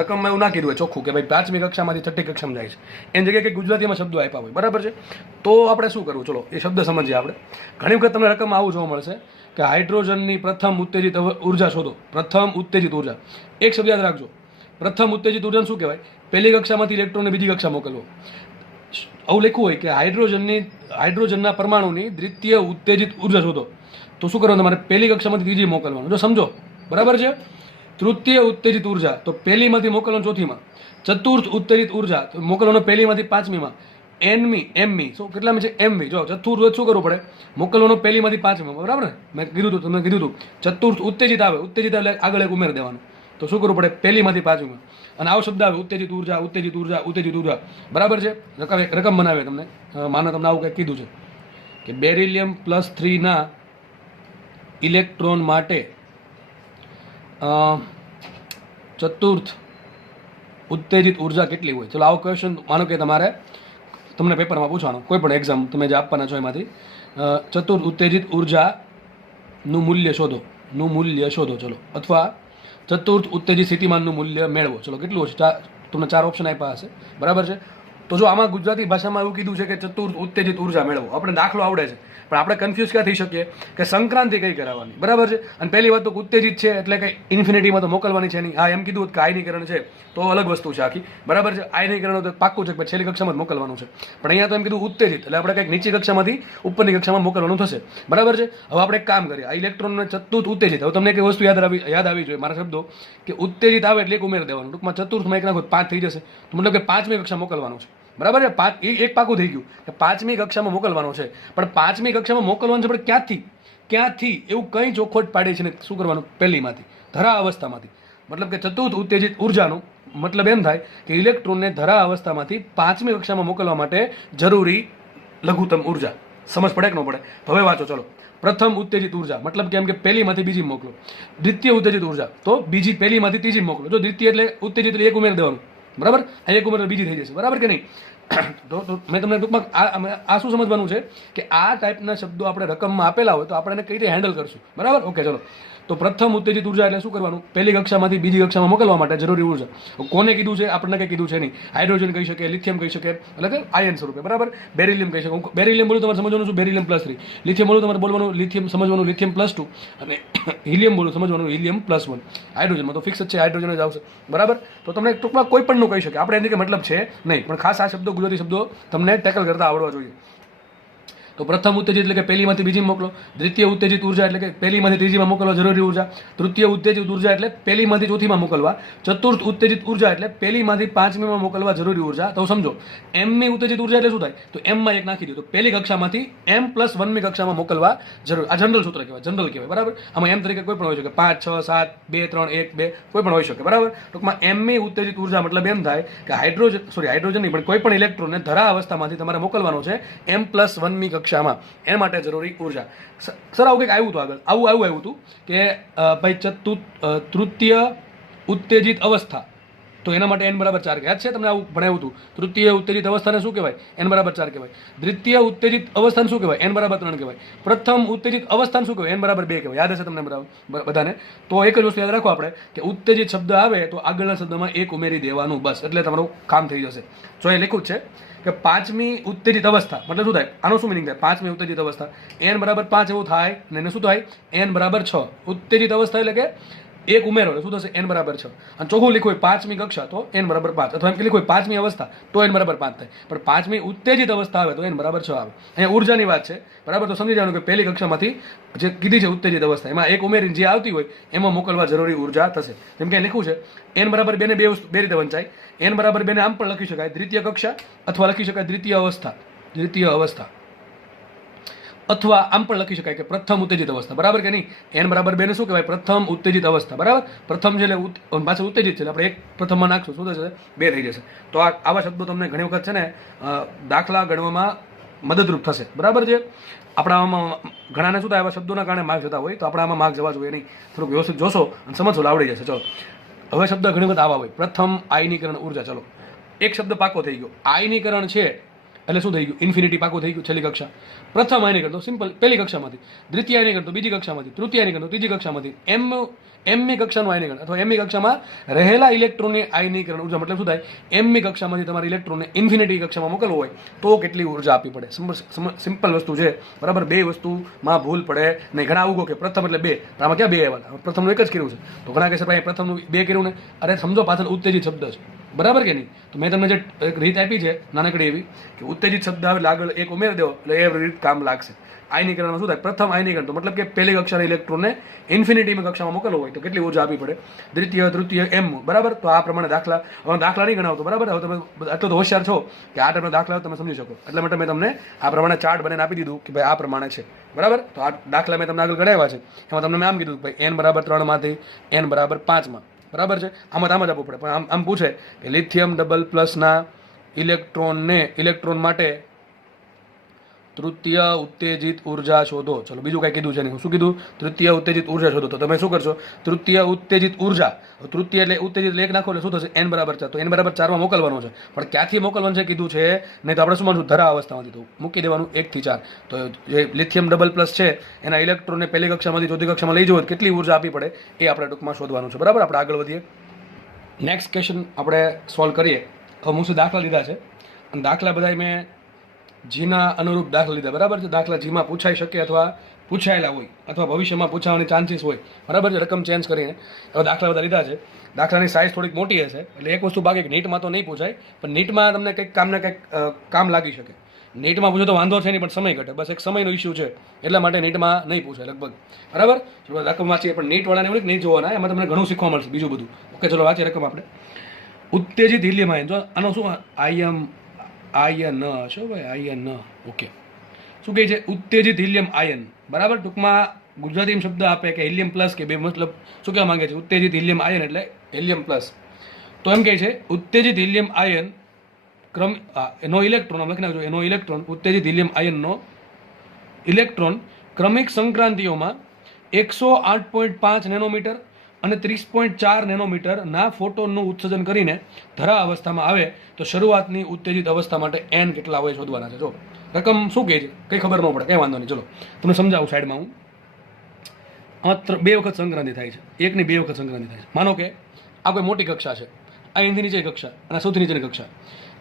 રકમમાં એવું ના કીધું હોય ચોખ્ખું કે ભાઈ 5મી કક્ષામાંથી 6ઠ્ઠી કક્ષામાં જાય છે, એની જગ્યાએ કંઈક ગુજરાતીમાં શબ્દો આપ્યા હોય, બરાબર છે. તો આપણે શું કરવું, ચલો એ શબ્દ સમજીએ આપણે. ઘણી વખત તમને રકમમાં આવું જોવા મળશે કે હાઇડ્રોજનની પ્રથમ ઉત્તેજિત ઉર્જા શોધો. પ્રથમ ઉત્તેજિત ઉર્જા, એક શબ્દ યાદ રાખજો, પ્રથમ ઉત્તેજિત ઉર્જાને શું કહેવાય? પહેલી કક્ષામાંથી ઇલેક્ટ્રોનને બીજી કક્ષા મોકલવો. આવું લખ્યું હોય કે હાઇડ્રોજનના પરમાણુની દ્વિતીય ઉત્તેજિત ઉર્જા શોધો, તો શું કરવાનું તમારે? પહેલી કક્ષામાંથી ત્રીજી મોકલવાનું. જો સમજો, બરાબર છે. તૃતીય ઉત્તેજિત ઉર્જા તો પહેલીમાંથી મોકલવાનું ચોથીમાં. ચતુર્થ ઉત્તેજિત ઉર્જા તો મોકલવાનું પહેલીમાંથી 5મીમાં. એમમી શું કેટલામી છે? એમવી. જો ચતુર્થ શું કરવું પડે? મોકલવાનું પહેલીમાંથી 5મીમાં, બરાબર ને? મેં કીધું હતું, તમને કીધું હતું ચતુર્થ ઉત્તેજિત આવે, ઉત્તેજિત એટલે આગળ એક ઉમેર દેવાનું. તો શું કરવું પડે? પહેલીમાંથી 5મીમાં. અને આવો શબ્દ આવે ઉત્તેજિત ઉર્જા, ઉત્તેજિત ઉર્જા, ઉત્તેજિત ઉર્જા, બરાબર છે. રકમ બનાવે તમને, માનો તમને આવું કંઈક કીધું છે કે બેરિલિયમ+3 ના ઇલેક્ટ્રોન માટે ચતુર્થ ઉત્તેજિત ઉર્જા કેટલી હોય? ચલો આવો ક્વેશ્ચન માનો કે તમારે તમને પેપરમાં પૂછવાનો, કોઈ પણ એક્ઝામ તમે જે આપવાના છો એમાંથી ચતુર્થ ઉત્તેજિત ઉર્જાનું મૂલ્ય શોધો, ચલો, અથવા ચતુર્થ ઉત્તેજિત સ્થિતિમાનનું મૂલ્ય મેળવો. ચલો કેટલું હશે? તમને 4 ઓપ્શન આપ્યા હશે, બરાબર છે. તો જો આમાં ગુજરાતી ભાષામાં એવું કીધું છે કે ચતુર્થ ઉત્તેજિત ઉર્જા મેળવો, આપણે દાખલો આવડે છે પણ આપણે કન્ફ્યુઝ ક્યાં થઈ શકીએ કે સંક્રાંતિ કઈ કરાવવાની, બરાબર છે. અને પહેલી વાત તો ઉત્તેજિત છે એટલે કે ઇન્ફિનિટીમાં તો મોકલવાની છે નહીં. હા એમ કીધું કે આયનીકરણ છે તો અલગ વસ્તુ છે આખી, બરાબર છે. આયનીકરણ તો પાક્કું છે કે છેલ્લી કક્ષામાં જ મોકલવાનું છે, પણ અહીંયા તો એમ કીધું ઉત્તેજિત એટલે આપણે કંઈક નીચી કક્ષામાંથી ઉપરની કક્ષામાં મોકલવાનું થશે, બરાબર છે. હવે આપણે એક કામ કરીએ, આ ઇલેક્ટ્રોનને ચતુર્થ ઉત્તેજિત, હવે તમને એક વસ્તુ યાદ આવી જોઈએ મારા શબ્દો કે ઉત્તેજિત આવે એટલે એક ઉમેર દેવાનું. ટૂંકમાં ચતુર્થમાં એક નાખો 5 થઈ જશે, તો મતલબ કે 5મી કક્ષા મોકલવાનું છે, બરાબર છે. એક પાકું થઈ ગયું કે 5મી કક્ષામાં મોકલવાનો છે, પણ 5મી કક્ષામાં મોકલવાનું છે પણ ક્યાંથી એવું કંઈ ચોખવટ પાડે છે ને શું કરવાનું? પહેલીમાંથી, ધરા અવસ્થામાંથી. મતલબ કે ચતુર્થ ઉત્તેજિત ઉર્જાનું મતલબ એમ થાય કે ઇલેક્ટ્રોનને ધરા અવસ્થામાંથી 5મી કક્ષામાં મોકલવા માટે જરૂરી લઘુત્તમ ઉર્જા. સમજ પડે કે ન પડે? હવે વાંચો, ચલો. પ્રથમ ઉત્તેજિત ઉર્જા મતલબ કે એમ કે પહેલીમાંથી બીજી મોકલો. દ્વિતીય ઉત્તેજિત ઉર્જા તો બીજી પહેલીમાંથી ત્રીજી મોકલો. જો દ્વિતીય એટલે ઉત્તેજિત એટલે એક ઉમેર દેવાનું, બરાબર. આ એક ઉમેર બીજી થઈ જશે, બરાબર કે નહીં? તો મેં તમને ટૂંકમાં આ શું સમજવાનું છે કે આ ટાઈપના શબ્દો આપણે રકમમાં આપેલા હોય તો આપણે એને કઈ રીતે હેન્ડલ કરશું, બરાબર? ઓકે, ચલો. તો પ્રથમ ઉત્તેજિત ઉર્જા એટલે શું કરવાનું? પહેલી કક્ષામાંથી બીજી કક્ષામાં મોકલવા માટે જરૂરી ઉર્જા. કોને કીધું છે? આપણને કંઈ કીધું છે નહીં. હાઇડ્રોજન કહી શકે, લિથિયમ કહી શકે, એટલે કે આયન સ્વરૂપે, બરાબર. બેરિલિયમ કહી શકે. બેરિલિયમ બોલું તમારે સમજવાનું શું? બેરિલિયમ+3. લિથિયમ બોલું તમારે બોલવાનું લિથિયમ, સમજવાનું લિથિયમ+2. અને હિલિયમ બોલું સમજવાનું હિલિયમ+1. હાઇડ્રોજનમાં તો ફિક્સ જ છે, હાઇડ્રોજન જ આવશે, બરાબર. તો તમને ટૂંકમાં કોઈ પણનું કહી શકે, આપણે એની કે મતલબ છે નહીં, પણ ખાસ આ શબ્દો ગુજરાતી શબ્દો તમને ટેકલ કરતા આવડવા જોઈએ. તો પ્રથમ ઉત્તેજિત એટલે કે પહેલીમાંથી બીજી મોકલો. દ્વિતીય ઉત્તેજિત ઉર્જા એટલે કે પહેલીમાંથી ત્રીજીમાં મોકલવા જરૂરી ઉર્જા. તૃતીય ઉત્તેજિત ઉર્જા એટલે પહેલીમાંથી ચોથીમાં મોકલવા. ચતુર્થ ઉત્તેજિત ઉર્જા એટલે પહેલીમાંથી 5મીમાં મોકલવા જરૂરી ઉર્જા. તો સમજો એમની ઉત્તેજિત ઉર્જા એટલે શું થાય? તો એમમાં એક નાખી દો તો પહેલી કક્ષામાંથી M+1મી કક્ષામાં મોકલવા જરૂર. આ જનરલ સૂત્ર કહેવાય, જનરલ કહેવાય, બરાબર. આમાં એમ તરીકે કોઈ પણ હોઈ શકે, 5, 6, 7, 2, 3, 1, 2 કોઈ પણ હોઈ શકે, બરાબર. ટૂંકમાં એમની ઉત્તેજિત ઉર્જા મતલબ એમ થાય કે હાઇડ્રોજન નહીં પણ કોઈ પણ ઇલેક્ટ્રોનને ધરા અવસ્થામાંથી તમારે મોકલવાનો છે M+1મી કક્ષામાં, એના માટે જરૂરી ઉર્જા. સર આવું કંઈક આવ્યું હતું આગળ, આવ્યું હતું કે ભાઈ તૃતીય ઉત્તેજિત અવસ્થા તો એના માટે n = 4 યાદ છે તમને? આવું ભણાવ્યું હતું. તૃતીય ઉત્તેજિત અવસ્થાને શું કહેવાય? n = 4 કહેવાય. દ્વિતીય ઉત્તેજિત અવસ્થાને શું કહેવાય? n = 3 કહેવાય. પ્રથમ ઉત્તેજિત અવસ્થાને શું કહેવાય? n = 2 કહેવાય. યાદ હશે તમને બધાને? તો એક જ વસ્તુ યાદ રાખો આપણે કે ઉત્તેજિત શબ્દ આવે તો આગળના શબ્દમાં એક ઉમેરી દેવાનું, બસ, એટલે તમારું કામ થઈ જશે. જો એ લખ્યું છે કે 5મી ઉત્તેજિત અવસ્થા મતલબ શું થાય? આનો શું મિનિંગ થાય? 5મી ઉત્તેજિત અવસ્થા n = 5 એવું થાય અને એને શું થાય? n = 6. ઉત્તેજિત અવસ્થા એટલે કે એક ઉમેરો એટલે શું થશે? n = 6. અને ચોખ્ખું લીખવું હોય 5મી કક્ષા તો n = 5, અથવા એમ કે લીખવું હોય 5મી અવસ્થા તો n = 5 થાય, પણ 5મી ઉત્તેજિત અવસ્થા આવે તો n = 6 આવે. અહીંયા ઉર્જાની વાત છે, બરાબર. તો સમજી જવાનું કે પહેલી કક્ષામાંથી જે કીધી છે ઉત્તેજિત અવસ્થા એમાં એક ઉમેરીને જે આવતી હોય એમાં મોકલવા જરૂરી ઉર્જા થશે. જેમ કે લખ્યું છે n = 2 ને બે રીતે વંચાય. n = 2 ને આમ પણ લખી શકાય દ્વિતીય કક્ષા, અથવા લખી શકાય દ્વિતીય અવસ્થા, અથવા આમ પણ લખી શકાય કે પ્રથમ ઉત્તેજિત અવસ્થા, બરાબર કે નહીં? n = 2 ને શું કહેવાય? પ્રથમ ઉત્તેજિત અવસ્થા, બરાબર. પ્રથમ છે એટલે પાછળ ઉત્તેજિત છે, આપણે એક પ્રથમમાં નાખશું શું થશે? 2 થઈ જશે. તો આવા શબ્દો તમને ઘણી વખત છે ને દાખલા ગણવામાં મદદરૂપ થશે, બરાબર છે. આપણામાં ઘણાને શું થાય, આવા શબ્દોના કારણે માર્ક જતા હોય, તો આપણે આમાં માર્ક જવા જોઈએ નહીં. થોડુંક વ્યવસ્થિત જોશો અને સમજશો આવડી જશે. ચલો હવે શબ્દ ઘણી વખત આવા હોય. પ્રથમ આયનીકરણ ઉર્જા. ચલો એક શબ્દ પાકો થઈ ગયો. આયનીકરણ છે એટલે શું થઈ ગયું? ઇન્ફિનિટી પાકું થઈ ગયું. છેલ્લી કક્ષા પ્રથમ આયનીકરણ તો સિમ્પલ પહેલી કક્ષામાંથી, દ્વિતીય આયનીકરણ તો બીજી કક્ષામાંથી, તૃતીય આયનીકરણ તો ત્રીજી કક્ષામાંથી, એમમી કક્ષાનું આયનીકરણ અથવા એમમી કક્ષામાં રહેલા ઇલેક્ટ્રોનની આયનીકરણ ઉર્જા મતલબ શું થાય? એમમી કક્ષામાંથી તમારે ઇલેક્ટ્રોનને ઇન્ફિનિટી કક્ષામાં મોકલવો હોય તો કેટલી ઉર્જા આપવી પડે? સિમ્પલ વસ્તુ છે, બરાબર. બે વસ્તુમાં ભૂલ પડે નહીં. ઘણા આવું કે પ્રથમ એટલે બે, આમાં ક્યાં બે આવ્યા? પ્રથમનું એક જ કર્યું છે. તો ઘણા કહેશે ભાઈ પ્રથમનું બે કર્યું ને, અરે સમજો પાછળ ઉત્તેજિત શબ્દ છે, બરાબર કે નહીં? તો મેં તમને જે રીત આપી છે નાનકડી એવી કે ઉત્તેજિત શબ્દ આવે આગળ એક ઉમેરી દો એટલે એ રીત કામ લાગશે. આયનીકરણમાં શું થાય? પ્રથમ આયનીકરણ તો મતલબ કે પહેલી કક્ષાના ઇલેક્ટ્રોનને ઇન્ફિનિટીમાં કક્ષામાં મોકલવો હોય તો કેટલી ઉર્જા આપવી પડે? દ્વિતીય, તૃતીય, એમ, બરાબર. તો આ પ્રમાણે દાખલા નહીં ગણાવતો, બરાબર. હવે તમે એટલો તો હોશિયાર છો કે આ ટાઈપના દાખલા તમે સમજી શકો, એટલે માટે મેં તમને આ પ્રમાણે ચાર્ટ બનાવીને આપી દીધું કે ભાઈ આ પ્રમાણે છે, બરાબર. તો આ દાખલા મેં તમને આગળ ગણાવ્યા છે, એમાં તમને મેં આમ કીધું કે ભાઈ n બરાબર 3 માંથી n બરાબર 5 માં, બરાબર છે. આમાં જ આપવું પડે, પણ આમ પૂછે કે લિથિયમ ડબલ પ્લસના ઇલેક્ટ્રોન માટે તૃતીય ઉત્તેજિત ઉર્જા શોધો. ચલો બીજું કઈ કીધું છે નહીં. શું કીધું? તૃતીય ઉત્તેજિત ઉર્જા શોધો. તો તમે શું કરશો? તૃતીય ઉત્તેજિત ઉર્જા, તૃતીય એટલે ઉત્તેજિત એક નાખો એટલે શું થશે? n બરાબર 4. તો n બરાબર 4 માં મોકલવાનો છે, પણ ક્યાંથી મોકલવાનું છે કીધું છે નહીં. તો આપણે શું માનશું? ધરા અવસ્થામાંથી. તો મૂકી દેવાનું 1 થી 4. તો જે લિથિયમ ડબલ પ્લસ છે એના ઇલેક્ટ્રોનને પહેલી કક્ષામાંથી ચોથી કક્ષામાં લઈ જવો કેટલી ઉર્જા આપવી પડે એ આપણે ટૂંકમાં શોધવાનું છે, બરાબર. આપણે આગળ વધીએ. નેક્સ્ટ ક્વેશ્ચન આપણે સોલ્વ કરીએ. હવે હું દાખલા લીધા છે અને દાખલા બધા મેં જીના અનુરૂપ દાખલા લીધા, બરાબર છે. દાખલા જીમાં પૂછાઈ શકે અથવા પૂછાયેલા હોય અથવા ભવિષ્યમાં પૂછાવાની ચાન્સીસ હોય, બરાબર છે. રકમ ચેન્જ કરીને હવે દાખલા બધા લીધા છે. દાખલાની સાઇઝ થોડીક મોટી હશે એટલે એક વસ્તુ બાકી, નીટમાં તો નહીં પૂછાય, પણ નીટમાં તમને કંઈક કામ લાગી શકે. નીટમાં પૂછો તો વાંધો છે નહીં, પણ સમય ઘટે, બસ એક સમયનો ઇસ્યુ છે, એટલા માટે નીટમાં નહીં પૂછાય લગભગ, બરાબર. ચલો રકમ વાંચીએ, પણ નીટવાળાને એવું નહીં જોવાના, એમાં તમને ઘણું શીખવા મળશે બીજું બધું. ઓકે, ચલો વાંચીએ રકમ આપણે. ઉત્તેજિત હિલિયમ આયન, જો આનો શું આયન હશે ભાઈ, આયન. ઓકે, શું કહે છે? ઉત્તેજિત હિલિયમ આયન, બરાબર. ટૂંકમાં ગુજરાતીમાં શબ્દ આપે કે હિલિયમ પ્લસ કે બે, મતલબ શું કહેવા માંગે છે? ઉત્તેજિત હિલિયમ આયન એટલે હિલિયમ પ્લસ. તો એમ કહે છે ઉત્તેજિત હિલિયમ આયન એનો ઇલેક્ટ્રોન, આમ લખી નાખજો, એનો ઇલેક્ટ્રોન, ઉત્તેજિત હિલિયમ આયનનો ઇલેક્ટ્રોન ક્રમિક સંક્રાંતિઓમાં 108.5 નેનોમીટર અને 30.4 નેનોમીટરના ફોટોનનું ઉત્સર્જન કરીને ધરા અવસ્થામાં આવે તો શરૂઆતની ઉત્તેજિત અવસ્થા માટે n કેટલા હોય શોધવાના છે. જો રકમ શું કહે છે કંઈ ખબર ન પડે, કંઈ વાંધો નહીં. ચલો તમને સમજાવું સાઈડમાં. હું બે વખત સંક્રાંતિ થાય છે, એકની બે વખત સંક્રાંતિ થાય છે. માનો કે આ કોઈ મોટી કક્ષા છે, આ એનથી નીચેની કક્ષા અને સૌથી નીચેની કક્ષા.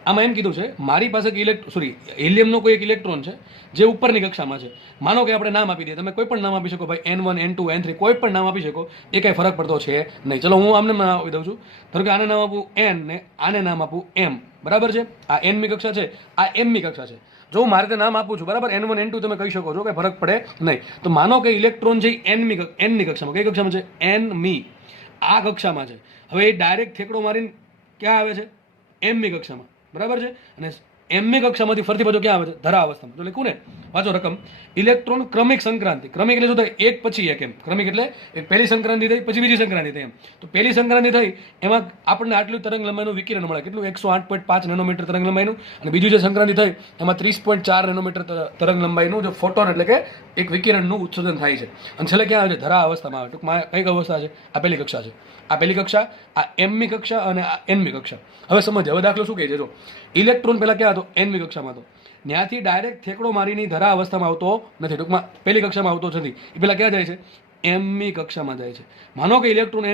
આમાં એમ કીધું છે મારી પાસે હિલિયમનો કોઈ એક ઇલેક્ટ્રોન છે જે ઉપરની કક્ષામાં છે. માનો કે આપણે નામ આપી દઈએ, તમે કોઈ પણ નામ આપી શકો ભાઈ, n1 n2 n3 કોઈ પણ નામ આપી શકો, એ કંઈ ફરક પડતો છે નહીં. ચલો હું આમને નામ આપી દઉં છું. ધારો કે આને નામ આપું n ને આને નામ આપું m, બરાબર છે. આ nમી કક્ષા છે, આ mમી કક્ષા છે. જો હું મારે તે નામ આપું છું, બરાબર, n1 n2 તમે કહી શકો છો, કંઈ ફરક પડે નહીં. તો માનો કે ઇલેક્ટ્રોન છે nની કક્ષામાં, કઈ કક્ષામાં છે? nમી, આ કક્ષામાં છે. હવે એ ડાયરેક્ટ ઠેકડો મારીને ક્યાં આવે છે? mમી કક્ષામાં, બરાબર છે. અને mમી કક્ષામાંથી ફરતી પાછો ક્યાં આવે છે? ધરા અવસ્થામાં. તો લખું ને, વાંચો રકમ. ઇલેક્ટ્રોન ક્રમિક સંક્રાંતિ, ક્રમિક એટલે શું થાય? એક પછી એક, એમ. ક્રમિક એટલે પહેલી સંક્રાંતિ થઈ પછી બીજી સંક્રાંતિ થઈ, એમ. તો પહેલી સંક્રાંતિ થઈ એમાં આપણને આટલું તરંગ લંબાઈનું વિકિરણ મળે, કેટલું? 108.5 નેનોમીટર તરંગ લંબાઈનું. અને બીજું જે સંક્રાંતિ થઈ એમાં 30.4 નેનોમીટર તરંગ લંબાઈનું જે ફોટોન એટલે કે એક વિકિરણનું ઉત્સર્જન થાય છે. અને છેલ્લે ક્યાં આવે છે? ધરા અવસ્થામાં આવે. ટૂંકમાં કઈ અવસ્થા છે? આ પહેલી કક્ષા છે, આ પહેલી કક્ષા, આ mમી કક્ષા અને આ nમી કક્ષા. હવે સમજ, હવે દાખલો શું કહે છે? જો ઇલેક્ટ્રોન પહેલા ક્યાં હતો? nમી કક્ષામાં હતો. ત્યાંથી ડાયરેક્ટ ઠેકડો મારીની ધરા અવસ્થામાં આવતો નથી, ટૂંકમાં પહેલી કક્ષામાં આવતો નથી. એ પહેલા ક્યાં જાય છે? mમી કક્ષામાં જાય છે. માનો કે ઇલેક્ટ્રોન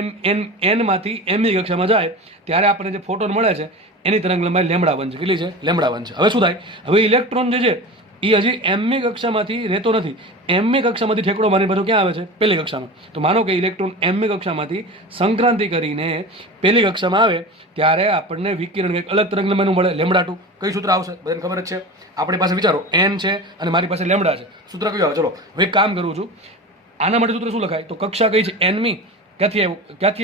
n માંથી mમી કક્ષામાં જાય ત્યારે આપણને જે ફોટોન મળે છે એની તરંગ લંબાઈ λ1 છે. કેટલી છે? λ1 છે. હવે શું થાય? હવે ઇલેક્ટ્રોન જે છે એ હજી mમી કક્ષામાંથી રહેતો નથી, mમી કક્ષામાંથી ઠેકડો મારીને પાછો ક્યાં આવે છે? પહેલી કક્ષામાં. તો માનો કે ઇલેક્ટ્રોન mમી કક્ષામાંથી સંક્રાંતિ કરીને પહેલી કક્ષામાં આવે ત્યારે આપણને વિકિરણ કંઈક અલગ તરંગ લંબાઈનું મળે, λ2. કઈ સૂત્ર આવશે? બધાને ખબર જ છે. આપણી પાસે વિચારો n છે અને મારી પાસે λ છે, સૂત્ર કયું આવે? ચલો હવે એક કામ કરું છું, આના માટે સૂત્ર શું લખાય? તો કક્ષા કઈ છે? nમી. ક્યાંથી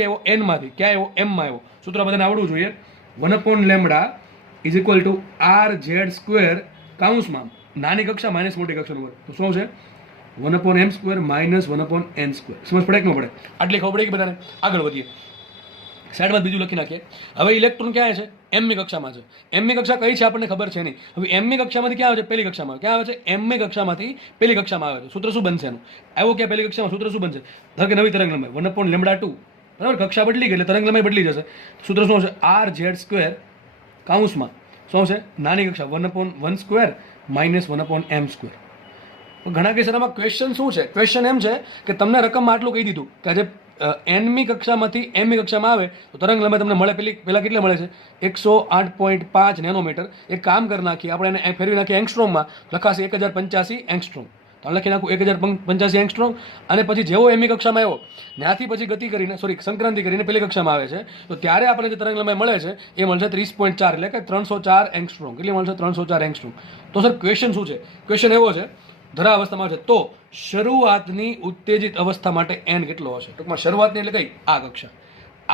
આવ્યો? n માંથી. ક્યાં આવ્યો? m માં આવ્યો. સૂત્ર બધાને આવડવું જોઈએ. 1/λ = rz² કૌંસમાં નાની કક્ષા માઇનસ મોટી કક્ષાનું વર્ગ. તો શું છે? 1/m² - 1/n². સમજ પડે કે ન પડે? આટલી ખબર પડે કે બધાને? આગળ વધીએ, સાઈડમાં બીજું લખી નાખીએ. હવે ઇલેક્ટ્રોન ક્યાં છે? mમી કક્ષામાં છે. mમી કક્ષા કઈ છે આપણને ખબર છે નહીં. હવે mમી કક્ષામાંથી ક્યાં આવે છે? પહેલી કક્ષામાં. ક્યાં આવે છે? mમી કક્ષામાંથી પહેલી કક્ષામાં આવે છે. સૂત્ર શું બનશે એનું? આવ્યો ક્યાં? પહેલી કક્ષામાં. સૂત્ર શું બનશે? ધારો કે નવી તરંગ લંબાઈ 1/λ2, બરાબર. કક્ષા બદલી ગઈ એટલે તરંગ લંબાઈ બદલી જશે. સૂત્ર શું હશે? rz² કૌંસમાં શું છે? નાની કક્ષા 1/1² માઇનસ 1/m². ઘણા કેસોમાં ક્વેશ્ચન શું છે? ક્વેશ્ચન એમ છે કે તમને રકમમાં આટલું કહી દીધું કે આજે એનમી કક્ષામાંથી એમમી કક્ષામાં આવે તો તરંગ લંબાઈ તમને મળે પહેલાં કેટલી મળે છે? 108.5 નેનોમીટર. એક કામ કરી નાખીએ આપણે, એને ફેરવી નાખીએ એંગસ્ટ્રોમમાં, લખાશે 1085 એંગસ્ટ્રોમ. તો લખી નાખું 1085 એંગસ્ટ્રોમ. અને પછી જેવો એમઈ કક્ષામાં આવ્યો ત્યાંથી પછી ગતિ કરીને સંક્રાંતિ કરીને પેલી કક્ષામાં આવે છે, તો ત્યારે આપણે જે તરંગ લંબાઈ મળે છે એ મળશે 30.4, એટલે કે 304 એંગસ્ટ્રોમ. કેટલી મળશે? 304 એંગસ્ટ્રોમ. તો સર ક્વેશ્ચન શું છે? ક્વેશ્ચન એવો છે, ધરા અવસ્થામાં છે તો શરૂઆતની ઉત્તેજિત અવસ્થા માટે n કેટલો હશે? ટૂંકમાં શરૂઆતની એટલે કઈ? આ કક્ષા.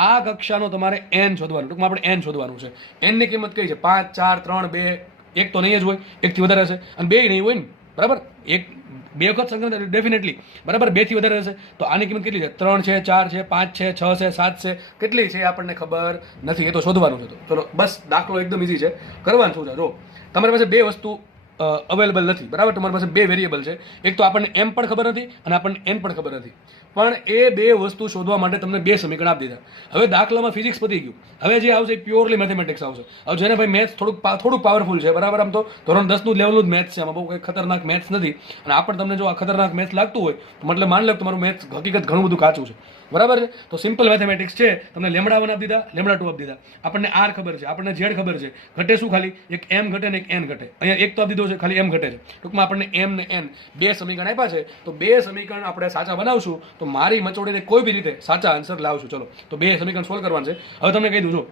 આ કક્ષાનો તમારે n શોધવાનું. ટૂંકમાં આપણે n શોધવાનું છે. n ની કિંમત કઈ છે? 5, 4, 3, 2, 1 તો નહીં જ હોય, 1 થી વધારે હશે, અને 2 નહીં હોય ને, બરાબર? 2 વખત સંક્રાંતિ ડેફિનેટલી, બરાબર? 2 થી વધારે હશે. તો આની કિંમત કેટલી છે? 3 છે, 4 છે, 5 છે, 6 છે, 7 છે, કેટલી છે આપણને ખબર નથી, એ તો શોધવાનું છે. તો ચલો બસ, દાખલો એકદમ ઈઝી છે. કરવાનું શું છે? જો તમારી પાસે 2 વસ્તુ અવેલેબલ નથી, બરાબર? તમારી પાસે 2 વેરિયેબલ છે. એક તો આપણને m પણ ખબર નથી અને આપણને n પણ ખબર નથી, પણ એ 2 વસ્તુ શોધવા માટે તમને 2 સમીકરણ આપી દીધા. હવે દાખલામાં ફિઝિક્સ પતી ગયું. હવે જે આવશે પ્યોરલી મેથેમેટિક્સ આવશે. હવે જેને ભાઈ મેથ્સ થોડુંક પાવરફુલ છે, બરાબર? આમ તો ધોરણ 10નું લેવલનું જ મેથ્સ છે, આમાં બહુ કંઈ ખતરનાક મેથ્સ નથી. અને આ પણ તમને જો આ ખતરનાક મેથ્સ લાગતું હોય તો મતલબ માની લો તમારું મેથ્સ હકીકત ઘણું બધું કાચું છે, બરાબર છે? તો સિમ્પલ મેથેમેટિક્સ છે. તમને લેમડા 1 આપી દીધા, લેમડા 2 આપી દીધા. આપણને r ખબર છે, આપણને z ખબર છે. ઘટે શું? ખાલી એક m ઘટે ને એક n ઘટે. અહીંયા એક તો આપી દીધો છે, ખાલી m ઘટે છે. ટૂંકમાં આપણને m ને n 2 સમીકરણ આપ્યા છે. તો 2 સમીકરણ આપણે સાચા બનાવશું તો મારી મચોડીને કોઈ બી રીતે સાચા આન્સર લાવશું. ચલો, તો 2 સમીકરણ સોલ્વ કરવાનું છે. હવે તમને કહી દઉં, જો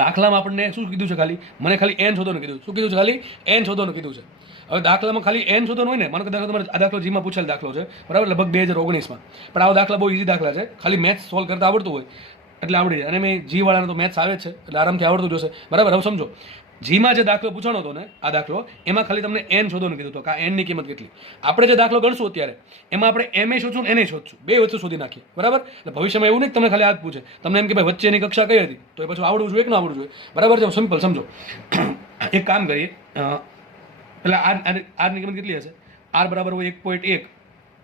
દાખલામાં આપણને શું કીધું છે? મને ખાલી n શોધવાનું કીધું. શું કીધું છે? ખાલી n શોધવાનું કીધું છે. હવે દાખલામાં ખાલી n શોધવાનું હોય ને, માનો કે દાખલા તમારે આ દાખલો જીમાં પૂછેલ દાખલો છે, બરાબર? લગભગ 2019માં. પણ આવા દાખલા બહુ ઇઝી દાખલા છે. ખાલી મેથ્સ સોલ્વ કરતા આવડતું હોય એટલે આવડી જાય. અને મેં જી વાળાને તો મેથ્સ આવે જ છે એટલે આરામથી આવડતું જશે, બરાબર? હવે સમજો, જીમાં જે દાખલો પૂછવાનો હતો ને, આ દાખલો, એમાં ખાલી તમને n શોધવાનું કીધું હતું કે આ n ની કિંમત કેટલી. આપણે જે દાખલો ગણશું અત્યારે એમાં આપણે m એ શોધશું ને n એ શોધશું, 2 વસ્તુ શોધી નાખીએ, બરાબર? એટલે ભવિષ્યમાં એવું નહીં કે તમને ખાલી આ જ પૂછે, તમને એમ કે ભાઈ વચ્ચેની કક્ષા કઈ હતી, તો એ પછી આવડવું જોઈએ કે ના આવડવું જોઈએ, બરાબર છે? સિમ્પલ સમજો. એક કામ કરીએ, પેલા આર ની કિંમત કેટલી હશે? r બરાબર હોય 1.1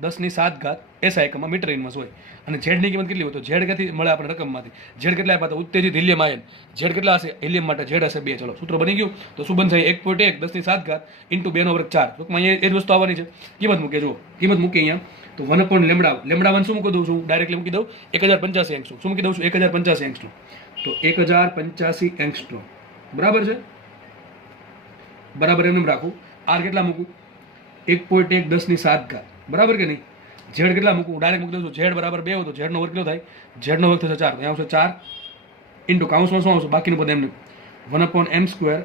10⁷ SI એકમમાં મીટર ઇન્વર્સ હોય. અને ઝેડ ની કિંમત કેટલી હોય? તો ઝેડ ક્યાંથી મળે આપણે? રકમમાંથી. ઝેડ કેટલા આપ્યા હતા? ઉત્તેજિત હિલિયમ આયન. ઝેડ કેટલા હશે? હિલિયમ માટે ઝેડ હશે 2. ચલો, સૂત્ર બની ગયું. તો શું બનશે? 1.1 10⁷ ઇન્ટુ 2/4. ટૂંકમાં અહીંયા એ જ વસ્તુ આવવાની છે. કિંમત મૂકે, જુઓ કિંમત મૂકી અહીંયા. તો 1/લેમડા 1 શું મૂકી દઉં છું? ડાયરેક્ટલી મૂકી દઉં 1085 એંગસ્ટ્રોમ. શું મૂકી દઉં છું? 1085 એંગસ્ટ્રોમ. તો 1085 એંગસ્ટ્રોમ, બરાબર છે? બરાબર એમ રાખું. આર કેટલા મૂકું? 1.1 10⁷, બરાબર કે નહીં? ઝેડ કેટલા મૂકું? ડાયરેક્ટ મૂકી દઉં છું. ઝેડ બરાબર 2 હોય તો ઝેડનો વર્ગ કેટલો થાય? ઝેડનો વર્ગ થશે 4. અહીંયા આવશે 4 ઇન્ટુ કાઉન્સમાં શું આવશે? બાકીનું પદ એમને 1/m²